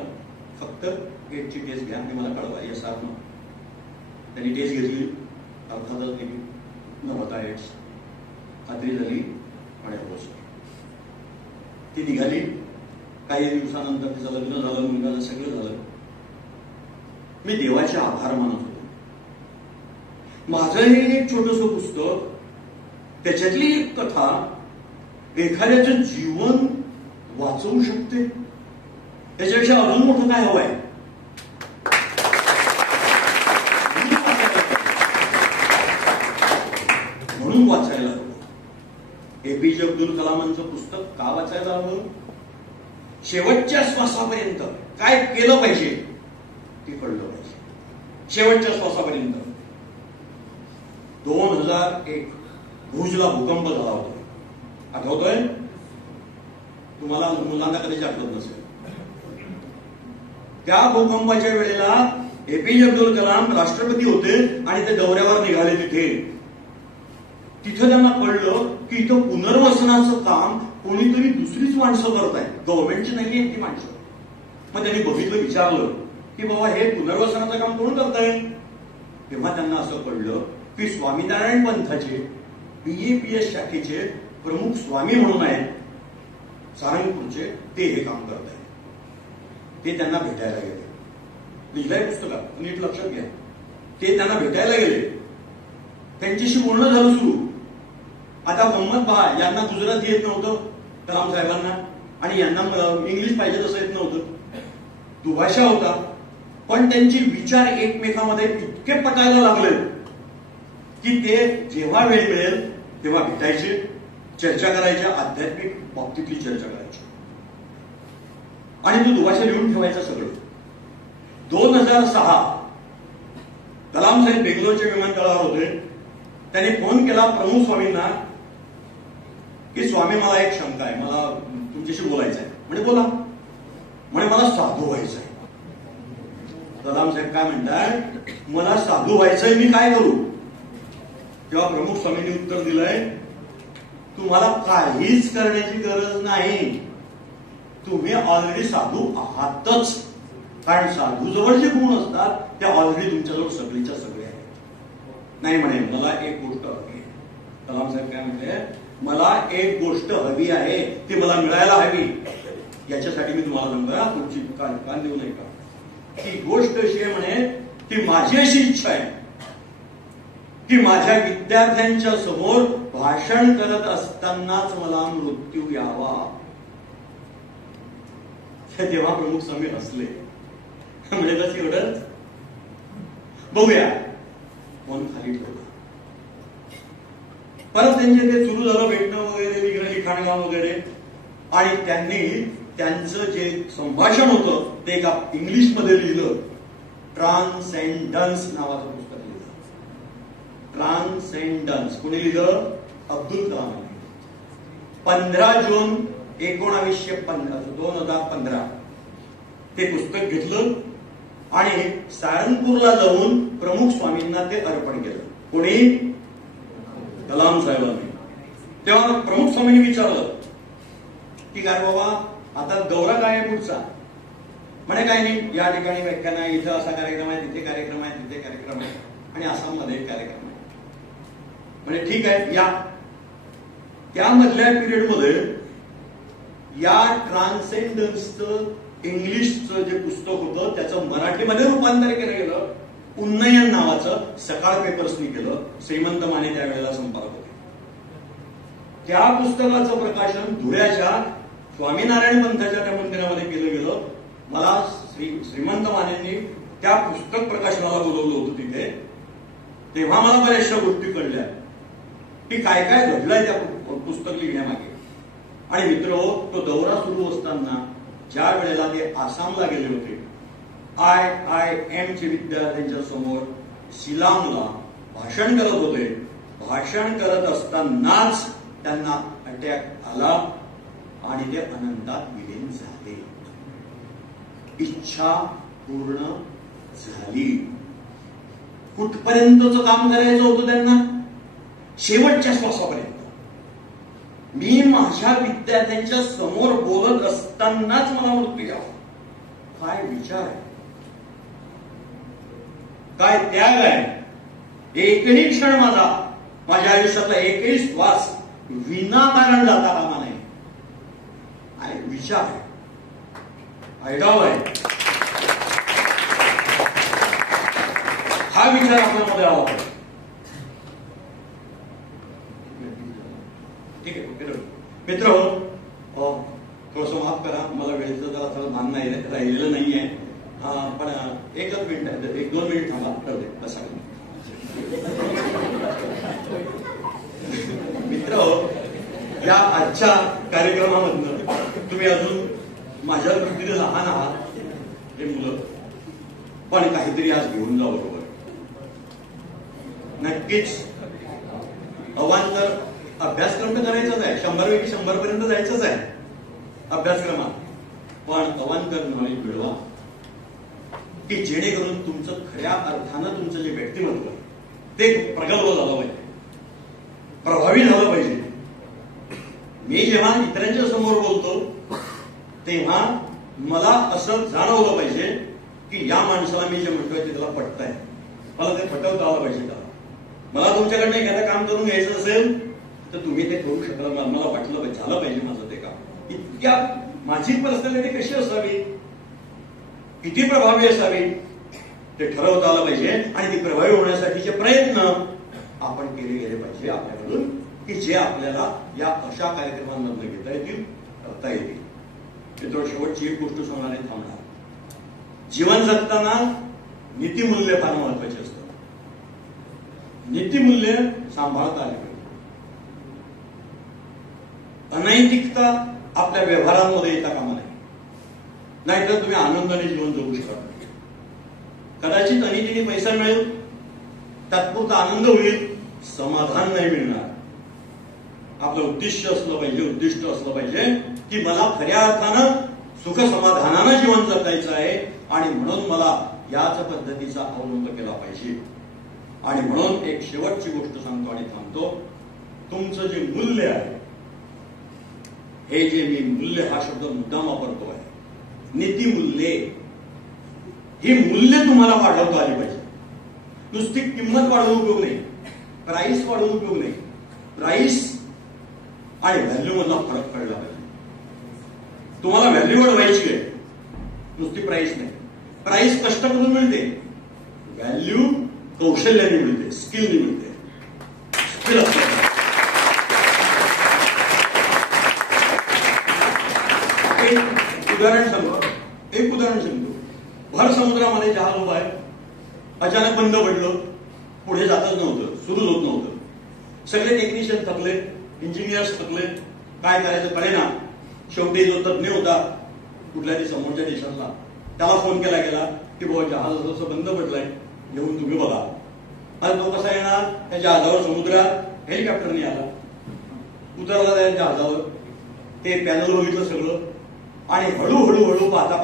फक्त एड्सची टेस्ट घ्या आणि मला कळवा या सारखं. त्यांनी टेस्ट घेतली, अर्थातच गेली, नव्हता एड्स, खात्री झाली आणि रोज ती निघाली. काही दिवसानंतर तिचं लग्न झालं, मुलगाला सगळं झालं. मी देवाचे आभार मानत होतो. माझं हे एक छोटंसं पुस्तक, त्याच्यातली एक कथा एखाद्याचं जीवन वाचवू शकते, त्याच्यापेक्षा अजून मोठं काय हवंय? म्हणून वाचायला हवं. एपीजे अब्दुल कलामांचं पुस्तक का वाचायला हवं? शेवटच्या श्वासापर्यंत काय केलं पाहिजे ते कळलं पाहिजे. शेवटच्या श्वासापर्यंत. 2001 भुजला भूकंप झाला होता, आठवतोय तुम्हाला? मुलांना कधीच आठवत नसेल. त्या भूकंपाच्या वेळेला एपीजे अब्दुल कलाम राष्ट्रपती होते आणि ते दौऱ्यावर निघाले. तिथं त्यांना कळलं की इथं पुनर्वसनाचं काम कोणीतरी दुसरीच माणसं करत आहेत, गव्हर्नमेंटची नाही आहेत ती माणसं. मग त्यांनी बघितलं, विचारलं की बाबा हे पुनर्वसनाचं काम कोण करताय? तेव्हा त्यांना असं कळलं की स्वामीनारायण पंथाचे BAPS शाखेचे प्रमुख स्वामी म्हणून आहेत सारंगपूरचे, ते हे काम करत आहेत. ते त्यांना भेटायला गेले. लिहिलंय पुस्तकात, नीट लक्षात घ्या. ते त्यांना भेटायला गेले, त्यांच्याशी बोलणं झालं सुरू. आता गंमत पहा, यांना गुजराती येत नव्हतं कलाम साहेबांना, आणि यांना इंग्लिश पाहिजे तसं येत नव्हतं. दुभाषा होता, पण त्यांचे विचार एकमेकांमध्ये इतके पटायला लागले की ते जेव्हा वेळ मिळेल तेव्हा भेटायचे, चर्चा करायच्या, आध्यात्मिक बाबतीतली चर्चा करायची. आणि तू दुभाषा लिहून ठेवायचं सगळं. 2006 कलाम साहेब बेंगलोरच्या विमानतळावर होते. त्यांनी फोन केला प्रमुख स्वामींना की स्वामी मला एक शंका आहे, मला तुमच्याशी बोलायचं आहे. म्हणजे बोला. म्हणे मला साधू व्हायचंय. कलाम साहेब काय म्हणताय, मला साधू व्हायचंय, मी काय करू? तेव्हा प्रमुख स्वामींनी उत्तर दिलंय, तुम्हाला काहीच करण्याची गरज नाही, तुम्ही ऑलरेडी साधू आहातच. कारण साधू जवळ जे गुण असतात ते ऑलरेडी तुमच्याजवळ सगळीच्या सगळे आहेत. नाही म्हणे मला एक गोष्ट हवी आहे. कलाम साहेब काय म्हणते, मला एक गोष्ट हवी आहे, ती मला मिळायला हवी. याच्यासाठी मी तुम्हाला सांगतो, तुमची कान देऊ नये का. ती गोष्ट अशी आहे म्हणे की माझी अशी इच्छा आहे की माझ्या विद्यार्थ्यांच्या समोर भाषण करत असतानाच मला मृत्यू यावा. तेव्हा प्रमुख स्वामी हसले. म्हणजे बस एवढंच. बघूया. फोन खाली ठेवला. परत त्यांचे ते सुरू झालं भेटणं वगैरे, लिखाणगाव वगैरे. आणि त्यांनी त्यांचं जे संभाषण होतं ते एका इंग्लिशमध्ये लिहिलं. ट्रान्सेंडन्स नावाचं पुस्तक लिहिलं. ट्रान्सेंडन्स कोणी लिहिलं? अब्दुल कलाम. 15 जून 2015 ते पुस्तक घेतलं आणि सारंगपूरला जाऊन प्रमुख स्वामींना ते अर्पण केलं. कोणी? कलाम साहेबांनी. तेव्हा प्रमुख स्वामींनी विचारलं की काय बाबा आता दौरा काय आहे पुढचा? म्हणे काय नाही, या ठिकाणी व्याख्यान आहे, इथं असा कार्यक्रम आहे, तिथे कार्यक्रम आहे, तिथे कार्यक्रम आहे आणि आसाममध्ये एक कार्यक्रम आहे. म्हणजे ठीक आहे या. त्यामधल्या पिरियडमध्ये या ट्रान्सेंडन्सचं इंग्लिशचं जे पुस्तक होतं त्याचं मराठीमध्ये रूपांतर केलं गेलं. उन्नयन नावाचं सकाळ पेपर्सनी केलं. श्रीमंत माने त्यावेळेला संपादक होते. त्या पुस्तकाचं प्रकाशन धुळ्याच्या स्वामीनारायण पंथाच्या त्या मंदिरामध्ये केलं गेलं. मला श्रीमंत मानेंनी त्या पुस्तक प्रकाशनाला बोलवलं होतं तिथे. तेव्हा मला बऱ्याचशा गोष्टी कळल्या की काय काय घडलंय त्या पुस्तक लिहिण्यामागे. आणि मित्र, तो दौरा सुरू असताना ज्या वेळेला ते आसामला गेले होते, IIM चे विद्यार्थ्यांच्या समोर शिलांगला भाषण करत होते. भाषण करत असतानाच त्यांना अटॅक आला आणि ते अनंतात विलीन झाले. इच्छा पूर्ण झाली. कुठपर्यंतच काम करायचं होतं त्यांना? शेवटच्या श्वासापर्यंत. मी माझ्या विद्यार्थ्यांच्या समोर बोलत असतानाच मला मृत्यू यावा. काय विचार आहे, काय त्याग आहे. एकही क्षण माझ्या आयुष्यातला एकही श्वास विनाकारण जाता कामा नाही. आणि विचार आहे, आयडाव आहे. हा विचार आपल्यामध्ये आला. ठीक आहे मित्र, थोडस माफ करा, मला वेळेचं जरा थोडं भान नाही राहिलेलं नाहीये. पण एकच मिनिट आहे, 1-2 मिनिट थांबा. ठरवते बसा. मित्र, या आजच्या कार्यक्रमामधनं तुम्ही अजून माझ्या दृष्टीने लहान आहात हे मुलं, पण काहीतरी आज घेऊन जा बरोबर. नक्कीच अवांतर अभ्यासक्रम तर करायचाच आहे. 100पैकी 100 पर्यंत जायचंच आहे अभ्यासक्रमात. पण अवांतर नॉलेज मिळवा की जेणेकरून तुमचं खऱ्या अर्थानं तुमचं जे व्यक्तिमत्व ते प्रगल्भ झालं पाहिजे, प्रभावी झालं पाहिजे. मी जेव्हा इतरांच्या समोर बोलतो तेव्हा मला असं जाणवलं पाहिजे की या माणसाला मी जे म्हणतोय ते त्याला पटतंय, मला ते पटवता आलं पाहिजे. का मला तुमच्याकडनं एखादं काम करून घ्यायचं असेल तर तुम्ही ते करू शकला, मला वाटलं पाहिजे, झालं पाहिजे माझं ते काम. इतक्या माझी पर्सनॅलिटी कशी असावी, किती प्रभावी असावी ते ठरवता आलं पाहिजे. आणि ती प्रभावी होण्यासाठीचे प्रयत्न आपण केले गेले पाहिजे आपल्याकडून, की जे आपल्याला या अशा कार्यक्रमांमधून घेता येतील, करता येतील. मित्र, शेवटची एक गोष्ट सांगणारे थांबणार. जीवन जगताना नीतिमूल्य फार महत्वाचे असतात. नीतिमूल्य सांभाळता आली पाहिजे. अनैतिकता आपल्या व्यवहारांमध्ये येता कामा नये. नाहीतर तुम्ही आनंदाने जीवन जगू शकता. कदाचित अनितीने पैसा मिळेल, तात्पुरता आनंद होईल, समाधान नाही मिळणार. आपलं उद्दिष्ट असलं पाहिजे की मला खऱ्या अर्थानं सुख समाधानानं जीवन जगायचं आहे आणि म्हणून मला याच पद्धतीचा अवलंब केला पाहिजे. आणि म्हणून एक शेवटची गोष्ट सांगतो आणि थांबतो. तुमचं जे मूल्य आहे, हे जे मी मूल्य हा शब्द मुद्दाम वापरतो आहे, नीतिमूल्ये, ही मूल्य तुम्हाला वाढवता आली पाहिजे. नुसती किंमत वाढवून उपयोग नाही, प्राइस वाढवून उपयोग नाही. प्राइस आणि व्हॅल्यू मधला फरक कळला पाहिजे. तुम्हाला व्हॅल्यू वाढवायची आहे, नुसती प्राइस नाही. प्राइस कष्ट करून मिळते, व्हॅल्यू कौशल्याने मिळते, स्किलने मिळते. स्किल असतं. एक उदाहरण सांगतो. भर समुद्रामध्ये जहाज उभा आहे, अचानक बंद पडलं, पुढे जातच नव्हतं, सुरूच होत नव्हतं. सगळे टेक्निशियन थकले, इंजिनियर्स थकले, काय करायचं कळेना. शेवटी जो तज्ञ होता कुठल्या तरी समोरच्या देशातला, त्याला फोन केला गेला की बाबा जहाज असं बंद पडलंय, येऊन तुम्ही बघा. आणि तो कसा येणार? त्या जहाजावर समुद्रात हेलिकॉप्टरने आला, उतरला त्या जहाजावर, ते पॅनल बघितलं सगळं आणि हळूहळू पाहता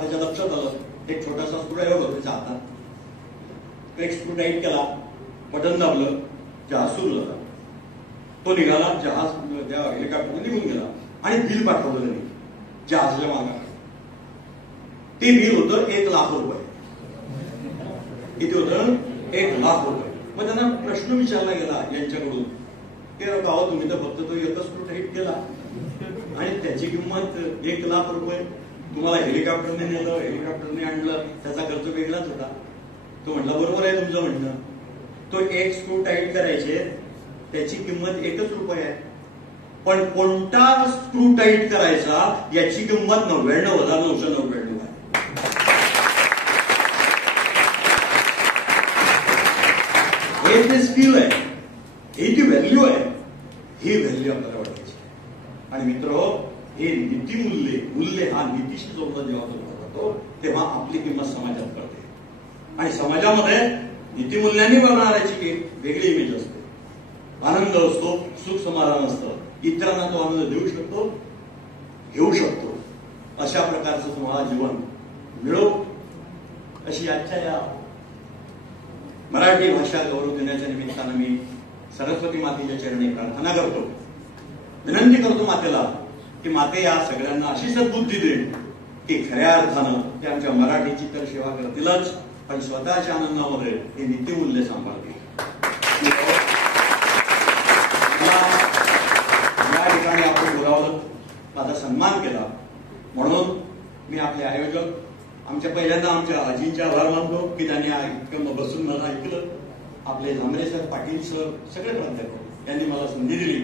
त्याच्या लक्षात आलं एक छोटासा स्क्रू ड्रायव्हर होता त्याच्या हातात. एक स्क्रू टाईट केला, बटन दाबलं, जहाज सुरू झाला. तो निघाला, जहाज त्या हेलिकॉप्टरने निघून गेला आणि बिल पाठवलं त्यांनी जहाजाच्या मागे. ते बिल होतं 1,00,000 रुपये. किती होतं? 1,00,000 रुपये. मग त्यांना प्रश्न विचारला गेला यांच्याकडून की गावात तुम्ही तर फक्त तो एकच स्क्रू टाईट केला आणि त्याची किंमत 1,00,000 रुपये. तुम्हाला हेलिकॉप्टरने नेलं, हेलिकॉप्टरने आणलं, त्याचा खर्च वेगळाच होता. तो म्हटला बरोबर आहे तुमचं म्हणणं. तो एक स्क्रू टाईट करायचे, त्याची किंमत 1 रुपये आहे. पण कोणता स्क्रू टाईट करायचा याची किंमत 99,999 आहे. हे ते स्किल आहे, ही ती व्हॅल्यू आहे. ही व्हॅल्यू आपल्याला वाढवायची. आणि मित्र, हे मूल्य हा नीतीशी जोडला जेव्हा करतो तेव्हा आपली किंमत समाजात कळते. आणि समाजामध्ये नीतिमूल्यांनी बघणाऱ्याची एक वेगळी इमेज असते. आनंद असतो, सुख समाधान असतं, इतरांना तो आनंद देऊ शकतो, घेऊ शकतो. अशा प्रकारचं तुम्हाला जीवन मिळो, अशी आजच्या या मराठी भाषा गौरव दिनाच्या निमित्तानं मी सरस्वती मातेच्या चरणी प्रार्थना करतो. विनंती करतो मातेला की माते या सगळ्यांना अशी सद्बुद्धी दे की खऱ्या अर्थानं ते आमच्या मराठीची तर सेवा करतीलच, पण स्वतःच्या आनंदामध्ये हे नीतिमूल्य सांभाळतील. या ठिकाणी आपण बोलावलं, माझा सन्मान केला, म्हणून मी आपले आयोजक, पहिल्यांदा आमच्या आजींचे आभार मानतो की त्यांनी इतकं बसून मला ऐकलं. आपले झांबरे सर, पाटील सर, सगळे प्राध्यापक यांनी मला संधी दिली,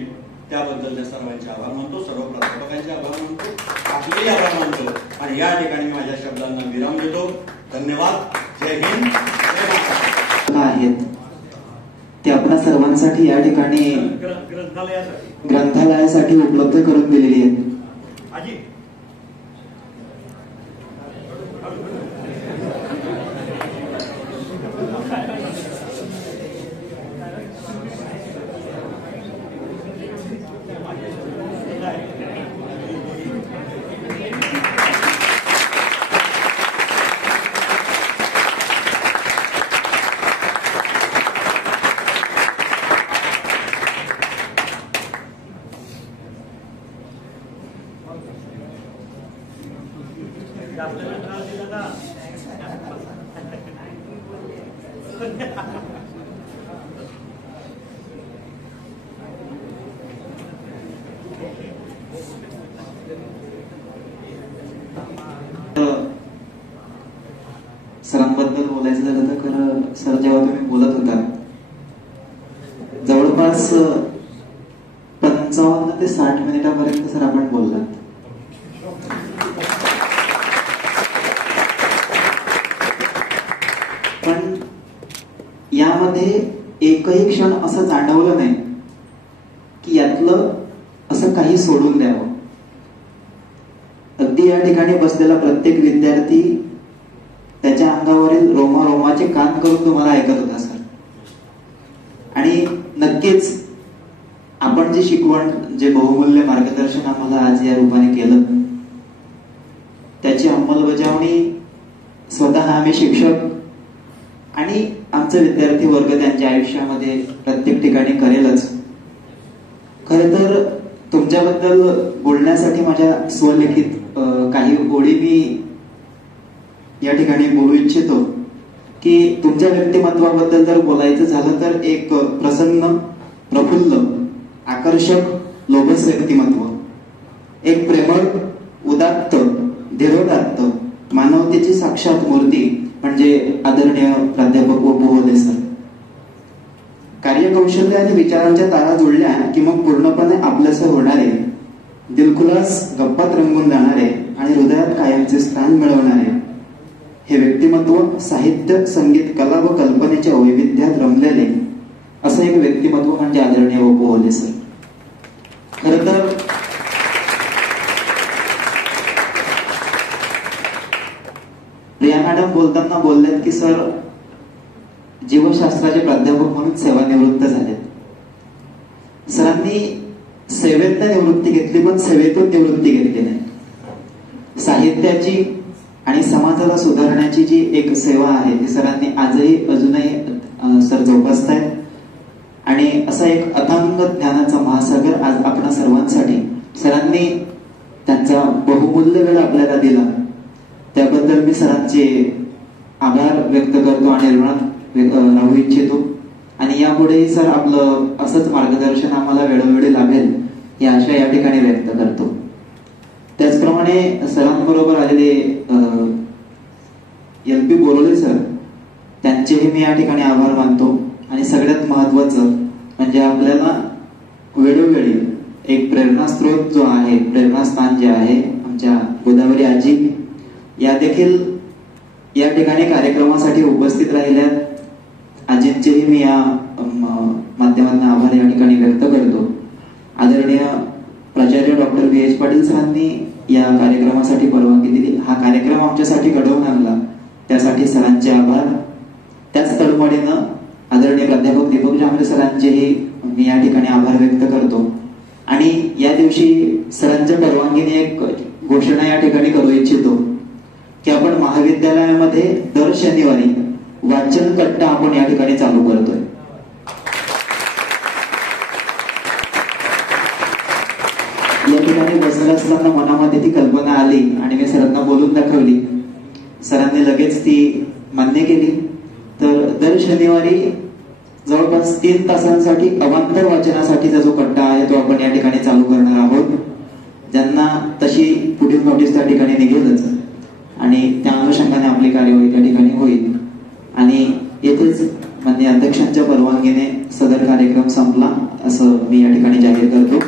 त्याबद्दल त्या सर्वांचे आभार मानतो. सर्व प्राध्यापकांचे आभार मानतो, आपलेही आभार मानतो. आणि या ठिकाणी माझ्या शब्दांना विराम देतो. धन्यवाद. जय हिंद, जय महाराष्ट्र. आहेत ते आपल्या सर्वांसाठी या ठिकाणी ग्रंथालयासाठी उपलब्ध करून दिलेली आहेत. आजी सरांबद्दल बोलायचं झालं तर खरं सर जेव्हा तुम्ही बोलत होता जवळपास 55 ते 60 मिनिटापर्यंत सर आपण बोललात. पण यामध्ये एकही क्षण असं जाणवलं नाही की यातलं असं काही सोडून द्यावं. अगदी या ठिकाणी बसलेला प्रत्येक विद्यार्थी त्याच्या अंगावरील रोमारोमाचे कान करून तुम्हाला ऐकत होता सर. आणि नक्कीच आपण जे शिकवण, जे बहुमूल्य मार्गदर्शन आम्हाला आज या रूपाने केलं, त्याची अंमलबजावणी स्वतः आम्ही शिक्षक आणि आमचे विद्यार्थी वर्ग त्यांच्या आयुष्यामध्ये प्रत्येक ठिकाणी करेलच. खरं तर तुमच्याबद्दल बोलण्यासाठी माझ्या स्वलिखित काही ओळी मी या ठिकाणी बोलू इच्छितो. की तुमच्या व्यक्तिमत्वाबद्दल जर बोलायचं झालं तर एक प्रसन्न, प्रफुल्ल, आकर्षक, लोभस व्यक्तिमत्व, एक प्रेमळ, उदात्त, धीरोदात्त, मानवतेची साक्षात मूर्ती म्हणजे आदरणीय प्राध्यापक व बोहले सर. कार्यकौशल्य आणि विचारांच्या तारा जुळल्या की मग पूर्णपणे आपलंसं होणारे, दिलखुलास गप्पात रंगून जाणारे आणि हृदयात कायमचे स्थान मिळवणारे हे व्यक्तिमत्व साहित्य, संगीत, कला व कल्पनेच्या वैविध्यात रमलेले असं एक व्यक्तिमत्व म्हणजे आदरणीय व बोहले सर. खर तर प्रिया मॅडम बोलताना बोलल्यात की सर जीवशास्त्राचे प्राध्यापक म्हणून सेवानिवृत्त झाले. सरांनी सेवेत निवृत्ती घेतली पण सेवेतून निवृत्ती घेतली नाही. साहित्याची आणि समाजाला सुधारण्याची जी एक सेवा आहे ती सरांनी आजही अजूनही सर जोपासतायत. आणि असा एक अथांग ज्ञानाचा महासागर आज आपणा सर्वांसाठी सरांनी त्यांचा बहुमूल्य वेळ आपल्याला दिला, त्याबद्दल मी सरांचे आभार व्यक्त करतो आणि ऋणात राहू इच्छितो. आणि यापुढेही सर आपलं असंच मार्गदर्शन आम्हाला वेळोवेळी लाभेल ही आशा या ठिकाणी व्यक्त करतो. त्याचप्रमाणे सरांबरोबर आलेले LP बोरोले सर, त्यांचेही मी या ठिकाणी आभार मानतो. आणि सगळ्यात महत्वाचं म्हणजे आपल्याला वेळोवेळी एक प्रेरणास्त्रोत जो आहे, प्रेरणास्थान जे आहे, आमच्या गोदावरी आजी या देखील या ठिकाणी कार्यक्रमासाठी उपस्थित राहिल्या. आजींचेही मी या माध्यमातून आभार या ठिकाणी व्यक्त करतो. आदरणीय प्राचार्य डॉक्टर VH पाटील सरांनी या कार्यक्रमासाठी परवानगी दिली, हा कार्यक्रम आमच्यासाठी घडवून आणला, त्यासाठी सरांचे आभार. त्याच तळमळीनं आदरणीय प्राध्यापक दीपक जांभळे सरांचेही मी या ठिकाणी आभार व्यक्त करतो. आणि या दिवशी सरांच्या परवानगीने एक घोषणा या ठिकाणी करू इच्छितो की आपण महाविद्यालयामध्ये दर शनिवारी वाचन कट्टा आपण या ठिकाणी चालू करतोय. या ठिकाणी बसल्या असताना मनामध्ये ती कल्पना आली आणि मी सरांना बोलून दाखवली. सरांनी लगेच ती मान्य केली. तर दर शनिवारी जवळपास 3 तासांसाठी अवांतर वाचनासाठीचा जो कट्टा आहे तो आपण या ठिकाणी चालू करणार आहोत. ज्यांना तशी पुढील नोटीस त्या ठिकाणी निघेलच आणि त्या अनुषंगाने आपली कार्यवाही त्या ठिकाणी होईल. आणि येथेच माननीय अध्यक्षांच्या परवानगीने सदर कार्यक्रम संपला असं मी या ठिकाणी जाहीर करतो.